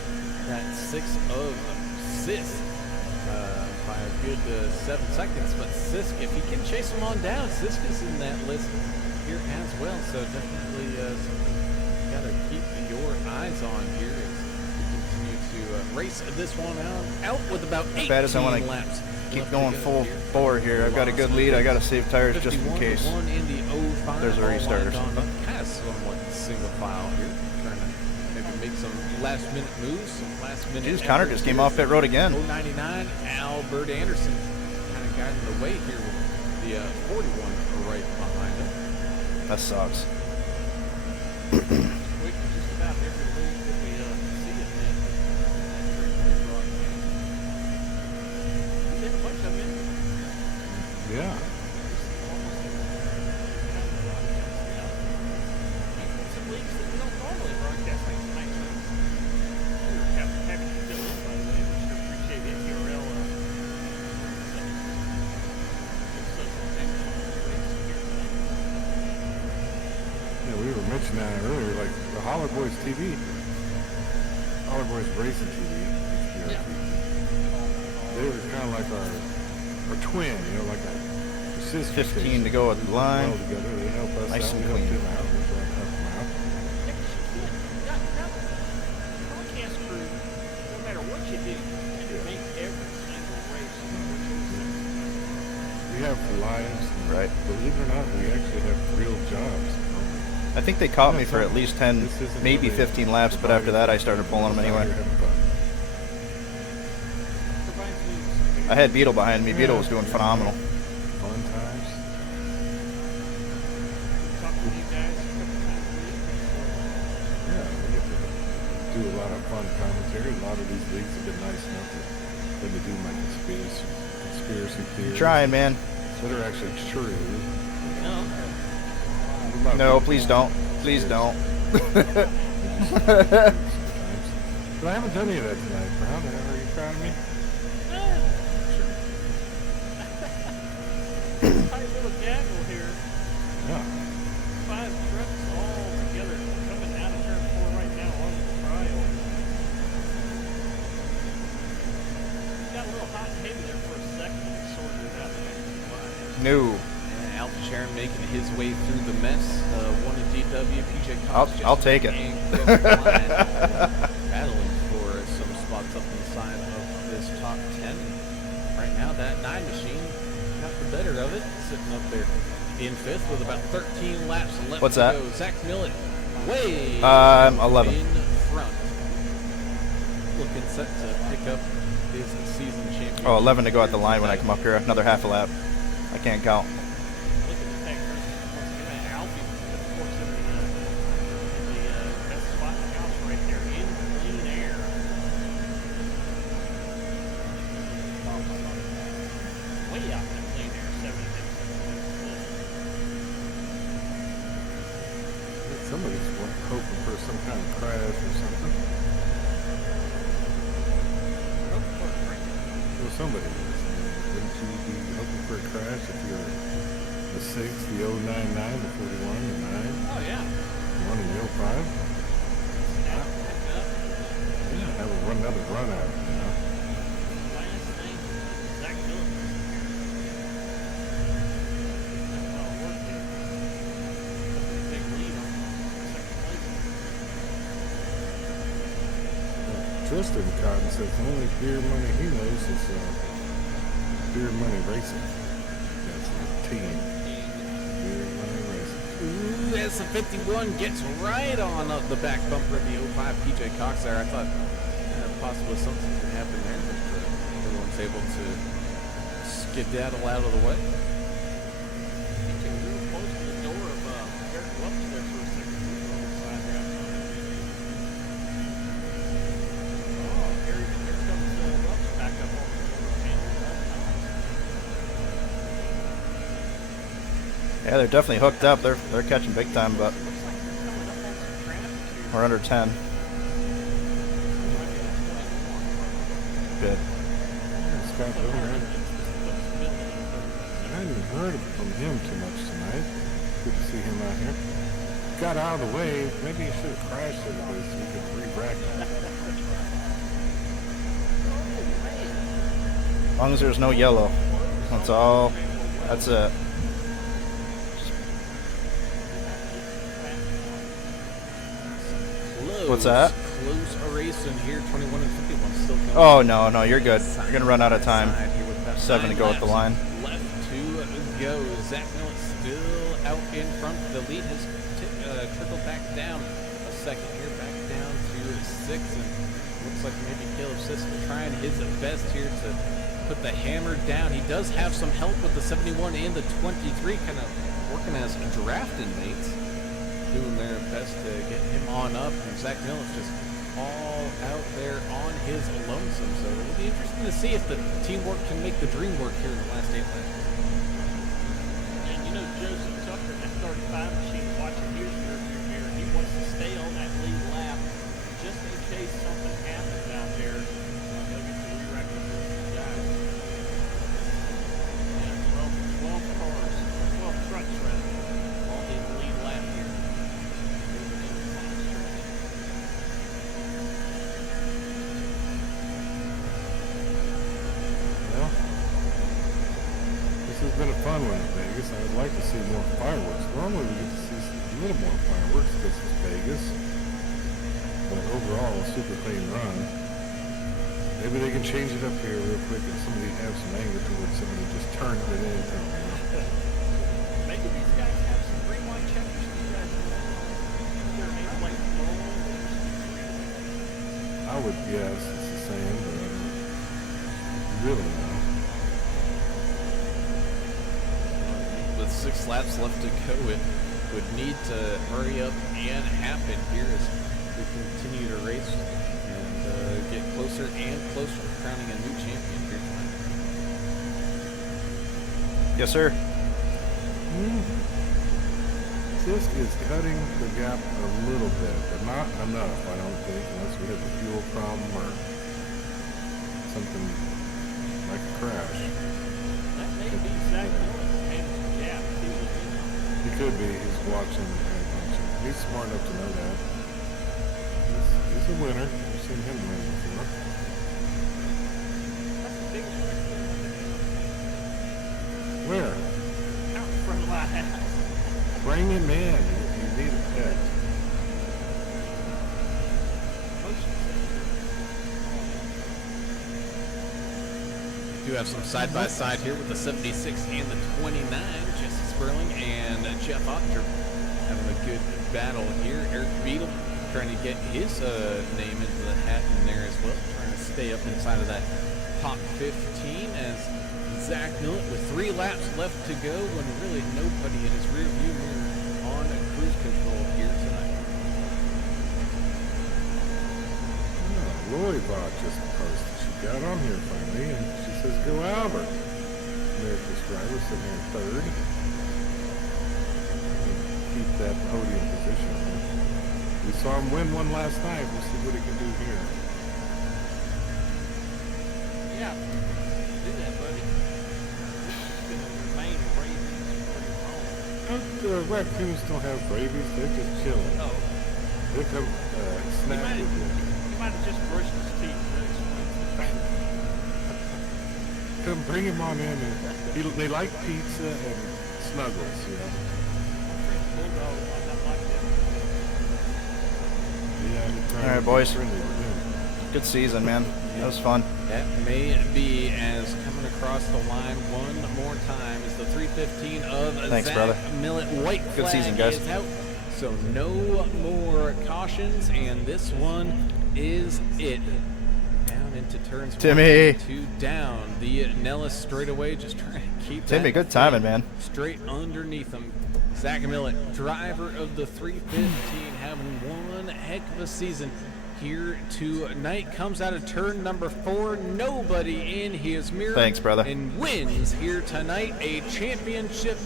that 6 of Sis by a good 7 seconds. But Sisk, if he can chase him on down, Sisk is in that list here as well. So definitely something you got to keep your eyes on here as we continue to race this one out with about 18 bad as I wanna laps. Keep left going to go full here. bore here. I've got a good lead. I got to save tires just in 51 case. to 1 in the 05, There's a all restart or lined on something. up, kind of somewhat single file here. Trying to maybe make some last minute moves, some last minute. Jeez, Connor just came off pit road again. 099, Albert Anderson kind of guiding the way here with the 41 right behind him. That sucks. Quick, just about every league that we see it in. There's a bunch of them in. Yeah. Some leagues that we don't normally broadcast like tonight. We're happy to fill in, by the way. We sure appreciate NTRL. Yeah, we were mentioning that earlier, like the Holler Boys TV, Holler Boys Racing TV, HBR TV. They were kind of like our twin, like our sister 15 station. to go at the line. Well together, they help us Nice out, and we help clean. them out, we try to help them out. Broadcast crew, no matter what you do, you make every single race. We have lives, and Right. believe it or not, we actually have real jobs. I think they caught me for at least 10, maybe 15 laps, but after that I started pulling them anyway. I had Beetle behind me. Beetle was doing phenomenal. Fun times. Yeah, we get to do a lot of fun commentary. A lot of these leagues have been nice enough to let me do my conspiracy theories. Trying, man. That are actually true. No, please don't. Please don't. But I haven't done any of that tonight, Brown. Are you proud of me? Tight little gaggle here. Yeah. 5 trucks all together coming out of turn 4 right now on the trial. Got a little hot and heavy there for a second and sorted it out there. No. And Alpha Sharon making his way through the mess. One in DW, PJ Cox. I'll take it. Battling for some spots up inside of this top 10. Right now, that 9 machine got the better of it, sitting up there in 5th with about 13 laps left What's to that? go. Zach Millett way 11. in front. Looking set to pick up his season championship. Oh, 11 to go at the line when I come up here. Another half a lap. I can't count. Look at the tech versus Alfie, of course, in the best spot in the house right there in clean air. Way out in clean air, 70. Somebody's hoping for some kind of crash or something. Well, somebody is. Wouldn't you be hoping for a crash if you're the 6, the 099, the 41, the 9? Oh, yeah. The 1 and the 05? Snap, pick up. Yeah, have another run out, you know? Last thing, Zach Miller. That's all work there. Big lead on second place. Tristan Cotton says the only beer money he knows is beer money racing. That's his team. Beer money racing. Ooh, as the 51 gets right on up the back bumper of the 05 PJ Cox there. I thought possibly something could happen there, but everyone's able to skedaddle out of the way. He came real close to the door of Eric Welch there for a second. On the side route. Oh, here comes Welch back up on the panel. Yeah, they're definitely hooked up. They're catching big time, but Looks like they're coming up on some traffic here. we're under 10. Good. Scott Biller. I hadn't heard from him too much tonight. Good to see him out here. Got out of the way. Maybe he should have crashed a little bit so we could re-rack him. As long as there's no yellow. That's all. That's it. What's that? Close a race in here, 21 and 51 still going. Oh, no, you're good. You're going to run out of time. Side here with about 7 to 9 go at the laps line. Left to go. Zach Millett still out in front. The lead has trickled back down a second here, back down to 6. And looks like maybe Caleb Sisson trying his best here to put the hammer down. He does have some help with the 71 and the 23, kind of working as drafting mates, doing their best to get him on up. And Zach Miller's just all out there on his lonesome. So it'll be interesting to see if the teamwork can make the dream work here in the last 8 laps. And you know, Joseph Tucker, that 35 machine, watching his rearview mirror, he wants to stay on that lead lap just in case something happens out there. They'll get to re-rack with those guys. Yeah, 12 cars, 12 trucks rather, all in the lead lap here. Moving into the final stretch. Well, this has been a fun one in Vegas. I would like to see more fireworks. Normally we get to see a little more fireworks because it's Vegas. But overall, a super clean run. Maybe they can change it up here real quick and somebody have some anger towards somebody just turning it in. Maybe these guys have some green white checkers. You guys know. would guess it's the same, but I don't really know. With 6 laps left to go, it would need to hurry up and happen here as we continue to race and get closer and closer to crowning a new champion here tonight. Yes, sir. Sisk is cutting the gap a little bit, but not enough, I don't think, unless we have a fuel problem or something like a crash. That may be Zach Miller managed the gap. He could be. He's watching. He's smart enough to know that. He's a winner. I've seen him win before. That's the biggest record. Where? Out in front of my house. Bring him in. You need a pet. We do have some side-by-side here with the 76 and the 29. Jesse Sperling and Jeff Ottinger having a good battle here. Eric Beadle trying to get his name into the hat in there as well, trying to stay up inside of that top 15 as Zach Millett with 3 laps left to go when really nobody in his rear view mirror on cruise control here tonight. Lori Bot just posted. She got on here finally, and she says, "Go Albert." America's driver sitting in 3rd. Keep that podium position. We saw him win one last night. We'll see what he can do here. Yeah, do that, buddy. It's going to remain raisins pretty long. Raccoons don't have rabies. They're just chilling. Oh, They come snap might with you. he might have just brushed his teeth. Come bring him on in. And they like pizza and snuggles, you know. Bulldog might not like that. Yeah, I'm trying All right, to be boys. friendly with him. Good season, man. That was fun. That may be as coming across the line one more time is the 315 of Thanks, Zach brother. Millett. White Good flag season, guys. is out, so no more cautions, and this one is it. Down into turns Timmy. 1 and 2 down the Nellis straightaway, just trying to keep Timmy, that good timing, man. straight underneath him. Zach Millett, driver of the 315, having one heck of a season here tonight. Comes out of turn number 4, nobody in his mirror. Thanks, brother. And wins here tonight a championship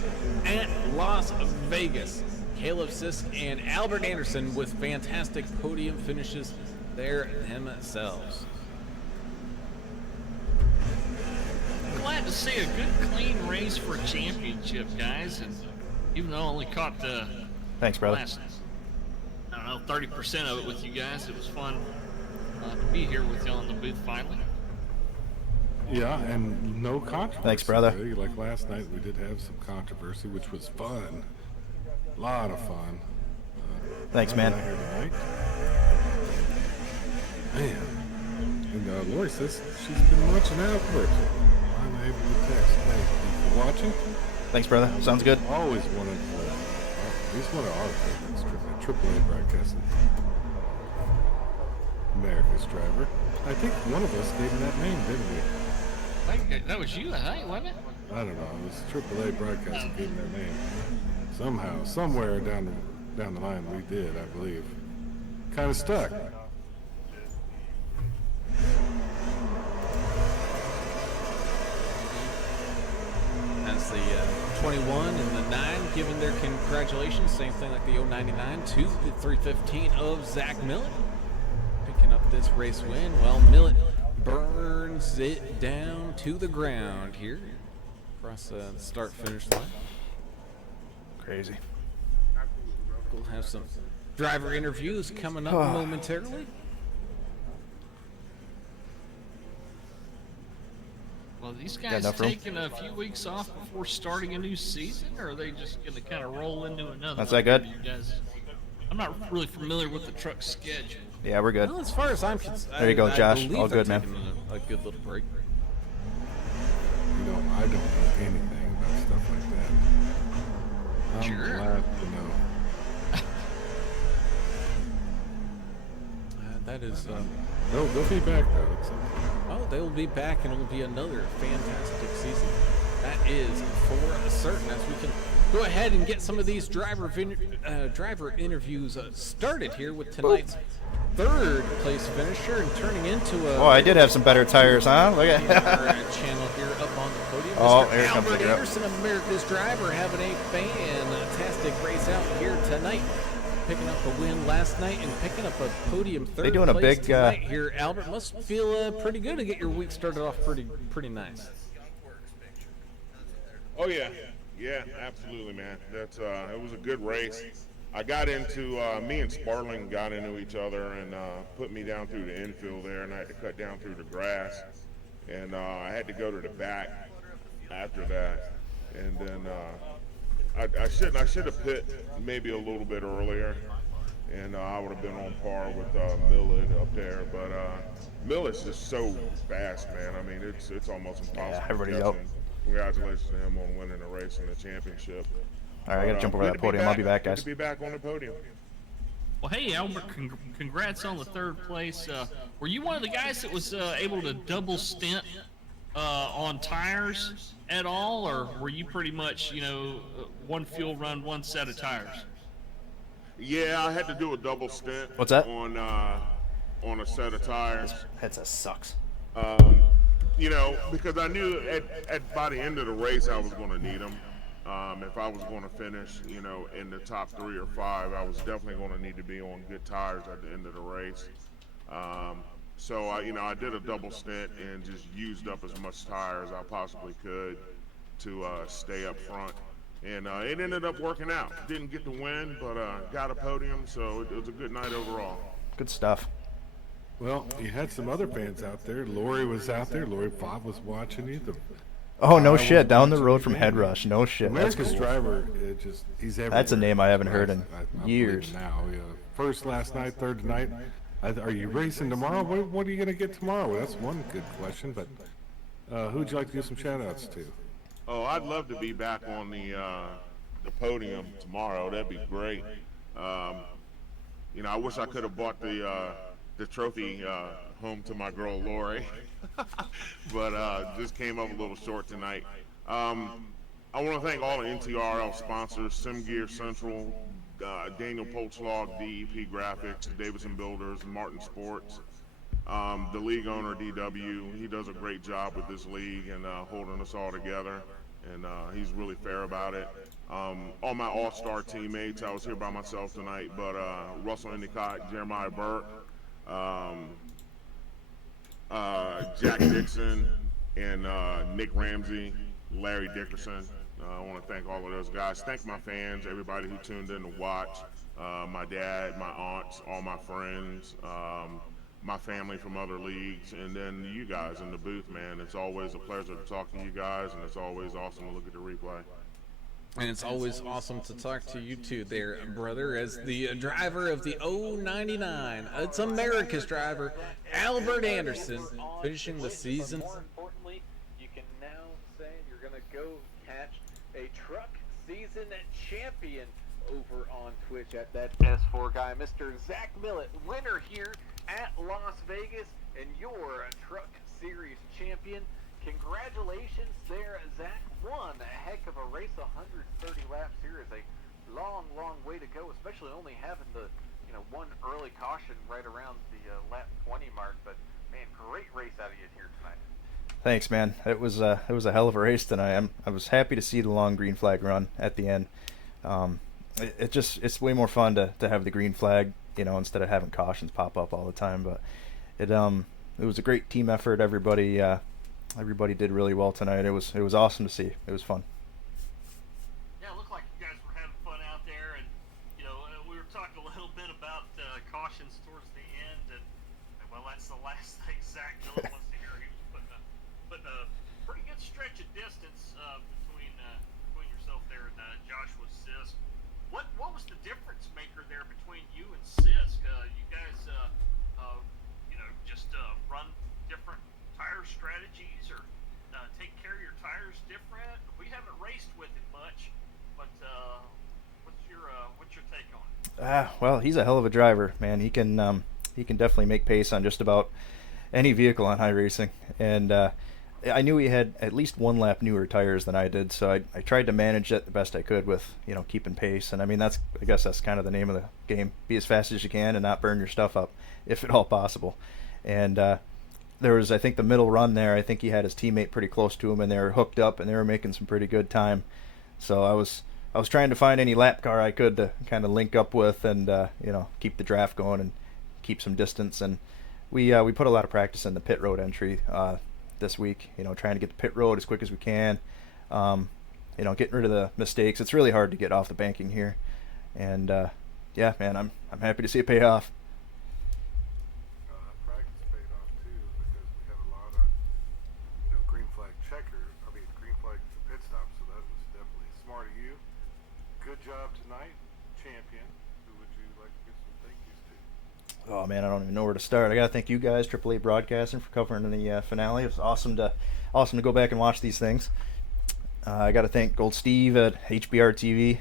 at Las Vegas. Caleb Sisk and Albert Anderson with fantastic podium finishes there themselves. Glad to see a good, clean race for a championship, guys. And even though I only caught the Thanks, brother. last, I don't know, 30% of it with you guys, it was fun to be here with y'all in the booth finally. Yeah, and no controversy. Thanks, brother. Really. Like last night, we did have some controversy, which was fun. A lot of fun. Thanks, man. Here tonight. Man. And Lori says she's been watching Albert. I'm able to text. Hey, you watching? Thanks, brother. Sounds good. Always wanted he's one of our favorites, AAA broadcasting. America's driver. I think one of us gave him that name, didn't we? I think that was you, I think, wasn't it? I don't know. It was AAA broadcasting gave him that name. Somehow, somewhere down the line, we did, I believe. Kind of stuck. As the 21 and the 9 giving their congratulations, same thing like the 099 to the 315 of Zach Millett. Picking up this race win. Well, Millett burns it down to the ground here across the start-finish line. Crazy. We'll have some driver interviews coming up momentarily. Well, these guys enough room? taking a few weeks off before starting a new season, or are they just going to kind of roll into another That's one? that good? You guys, I'm not really familiar with the truck schedule. Yeah, we're good. Well, as far as I'm concerned, There you go, Josh. believe All they're good, man. taking a good little break. You know, I don't know anything about stuff like that. I'm Sure. glad to know. That that is. They'll be back though. Oh, they will be back, and it will be another fantastic season. That is for certain. As we can go ahead and get some of these driver interviews started here with tonight's third place finisher and turning into a. Oh, I did have some better tires, huh? Look at our channel here up on the podium. Oh, Mr. here comes the Albert grip. Anderson, America's driver, having a fantastic race out here tonight. Picking up a win last night and picking up a podium third They doing a place big, tonight here. Albert must feel pretty good to get your week started off pretty nice. Oh yeah, absolutely, man. That's it was a good race. I got into me and Sparling got into each other and put me down through the infield there, and I had to cut down through the grass, and I had to go to the back after that, and then I should have pit maybe a little bit earlier, and I would have been on par with Millett up there, but Millett's just so fast, man. I mean, it's almost impossible. Yeah, everybody to catch out. him. Congratulations to him on winning the race and the championship. All right, I gotta jump over Good that to be podium. I'll be back, Good guys. to be back on the podium. Well, hey, Albert, congrats on the third place. Were you one of the guys that was able to double stint on tires at all, or were you pretty much, one fuel run, one set of tires? Yeah, I had to do a double stint. What's that? On a set of tires. Headset sucks. Because I knew by the end of the race I was going to need them. If I was going to finish, in the top 3 or 5, I was definitely going to need to be on good tires at the end of the race. So I did a double stint and just used up as much tire as I possibly could to stay up front. And it ended up working out. Didn't get the win, but got a podium, so it was a good night overall. Good stuff. Well, you had some other fans out there. Lori was out there. Lori Bob was watching you. Oh, no I shit. was Down the watching road you, from man. Head Rush. No shit. That's America's cool. driver, he's everywhere. That's a name I haven't heard in I'm years. believing now, yeah. First last night, third tonight. Are you racing tomorrow? What are you going to get tomorrow? Well, that's one good question, but who'd you like to do some shout-outs to? Oh, I'd love to be back on the podium tomorrow. That'd be great. I wish I could have bought the trophy home to my girl Lori, but just came up a little short tonight. I want to thank all the NTRL sponsors: Sim Gear Central, Daniel Polchlog, DEP Graphics, Davidson Builders, Martin Sports. The league owner, DW, he does a great job with this league and holding us all together, and he's really fair about it. All my all-star teammates, I was here by myself tonight, but Russell Endicott, Jeremiah Burke, Jack Dixon, and Nick Ramsey, Larry Dickerson. I want to thank all of those guys. Thank my fans, everybody who tuned in to watch, my dad, my aunts, all my friends, my family from other leagues, and then you guys in the booth, man. It's always a pleasure to talk to you guys, and it's always awesome to look at the replay. And it's always awesome to talk to you too there, brother, as the driver of the 099. It's America's driver, Albert Anderson, finishing the season. More importantly, you can now say you're going to go catch a truck season champion over on Twitch at that S4 guy, Mr. Zach Millett, winner here at Las Vegas, and your truck series champion. Congratulations there, Zach. Won a heck of a race. 130 laps here is a long way to go, especially only having the one early caution right around the lap 20 mark. But man, great race out of you here tonight. Thanks, man. It was a hell of a race tonight. I was happy to see the long green flag run at the end. It's way more fun to have the green flag, instead of having cautions pop up all the time. But it was a great team effort. Everybody did really well tonight. It was awesome to see. It was fun. Yeah, it looked like you guys were having fun out there, and we were talking a little bit about cautions towards the end, and well, that's the last thing Zach Miller wants to hear. He was putting a pretty good stretch of distance between yourself there and Joshua Sisk. What was the difference maker there between you and Sisk? You guys, just run different tire strategies, or take care of your tires different? We haven't raced with it much, but what's your take on it? Well, he's a hell of a driver, man. He can he can definitely make pace on just about any vehicle on high racing. And I knew he had at least one lap newer tires than I did, so I tried to manage it the best I could with, you know, keeping pace. And I mean, I guess that's kind of the name of the game. Be as fast as you can and not burn your stuff up, if at all possible. And there was, I think, the middle run there. I think he had his teammate pretty close to him, and they were hooked up, and they were making some pretty good time. So I was trying to find any lap car I could to kind of link up with and you know, keep the draft going and keep some distance. And we put a lot of practice in the pit road entry this week. You know, trying to get the pit road as quick as we can. You know, getting rid of the mistakes. It's really hard to get off the banking here. And yeah, man, I'm happy to see it pay off. Practice paid off too, because we had a lot of, you know, green flag green flag pit stops. So that was definitely smart of you. Good job tonight, champion. Who would you like to give some thank yous to? Oh man, I don't even know where to start. I gotta thank you guys, AAA Broadcasting, for covering the finale. It was awesome to go back and watch these things. I gotta thank Gold Steve at HBR TV.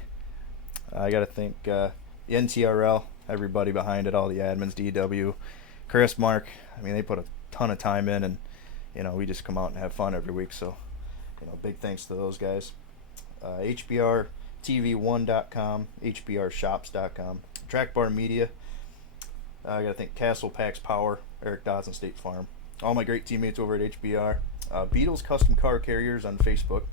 I gotta thank the NTRL, everybody behind it, all the admins, DW, Chris, Mark. I mean, they put a ton of time in, and you know, we just come out and have fun every week. So, you know, big thanks to those guys. HBRTV1.com, HBRShops.com, Track Bar Media. I gotta thank Castle Packs Power, Eric Dodson State Farm, all my great teammates over at HBR, Beatles Custom Car Carriers on Facebook.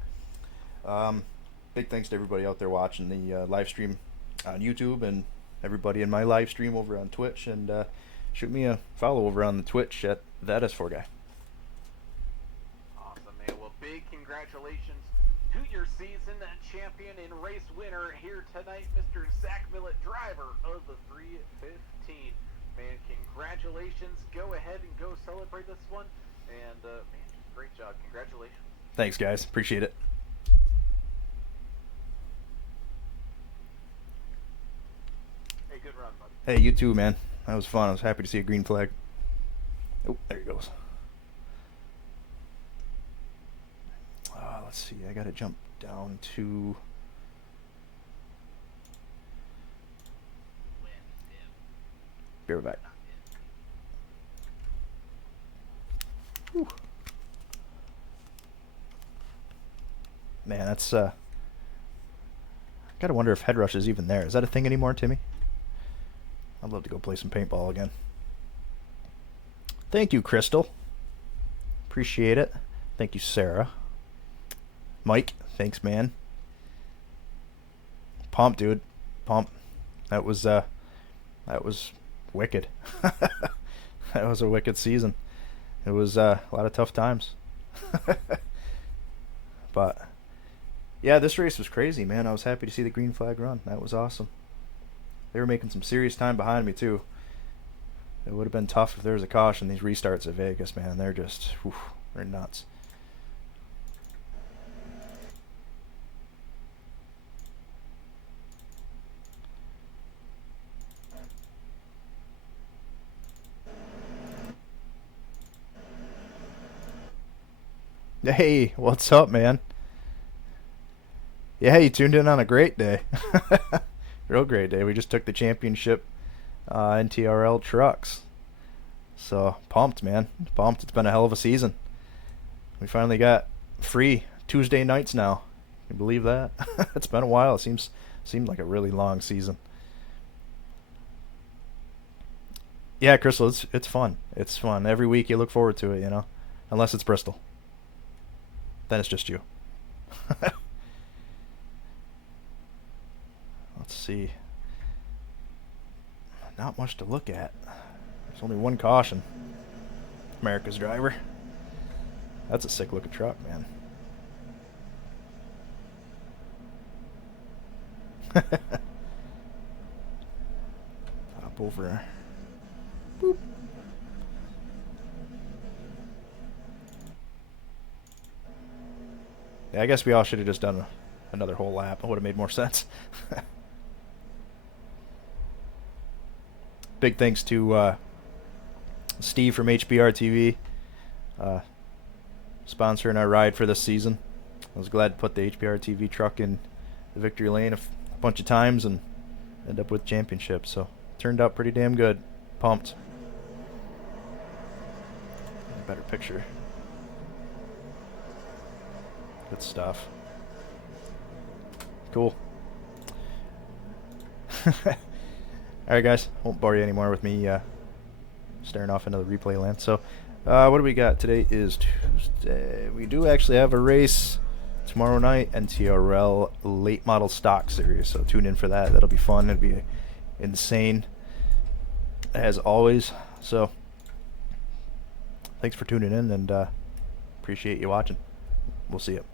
Big thanks to everybody out there watching the live stream on YouTube, and everybody in my live stream over on Twitch. And shoot me a follow over on the Twitch at that S4 guy. Awesome, man. Well, big congratulations to your season champion and race winner here tonight, Mr. Zach Millett, driver of the 315. Man, congratulations. Go ahead and go celebrate this one. And, man, great job. Congratulations. Thanks, guys. Appreciate it. Hey, good run, buddy. Hey, you too, man. That was fun. I was happy to see a green flag. Oh, there he goes. Let's see. I got to jump down to... Be right back. Whew. Man, that's gotta wonder if Head Rush is even there. Is that a thing anymore, Timmy? I'd love to go play some paintball again. Thank you, Crystal. Appreciate it. Thank you, Sarah. Mike, thanks, man. Pump, dude. Pump. That was wicked. That was a wicked season. It was a lot of tough times. But yeah, this race was crazy, man. I was happy to see the green flag run. That was awesome. They were making some serious time behind me too. It would have been tough if there was a caution. These restarts at Vegas, man, they're just, they're nuts. Hey, what's up, man? Yeah, you tuned in on a great day. Real great day. We just took the championship NTRL trucks. So, pumped, man. Pumped. It's been a hell of a season. We finally got free Tuesday nights now. Can you believe that? It's been a while. It seemed like a really long season. Yeah, Crystal, it's fun. It's fun. Every week you look forward to it, you know? Unless it's Bristol. Then it's just you. Let's see. Not much to look at. There's only one caution. America's driver. That's a sick looking truck, man. Hop over. Boop. Yeah, I guess we all should have just done another whole lap. It would have made more sense. Big thanks to Steve from HBR TV sponsoring our ride for this season. I was glad to put the HBR TV truck in the victory lane a bunch of times and end up with championship. So turned out pretty damn good. Pumped. a better picture. Good stuff. Cool. Alright guys, won't bore you anymore with me staring off into the replay land. So, what do we got? Today is Tuesday. We do actually have a race tomorrow night, NTRL Late Model Stock Series. So tune in for that. That'll be fun. It'll be insane, as always. So, thanks for tuning in, and appreciate you watching. We'll see you.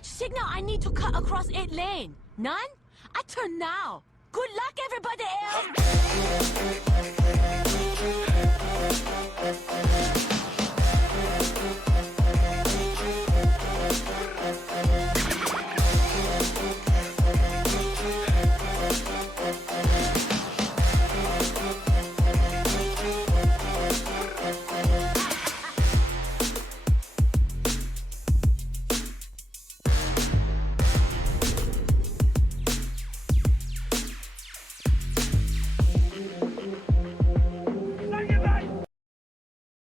Signal I need to cut across 8 lane. None? I turn now. Good luck, everybody else.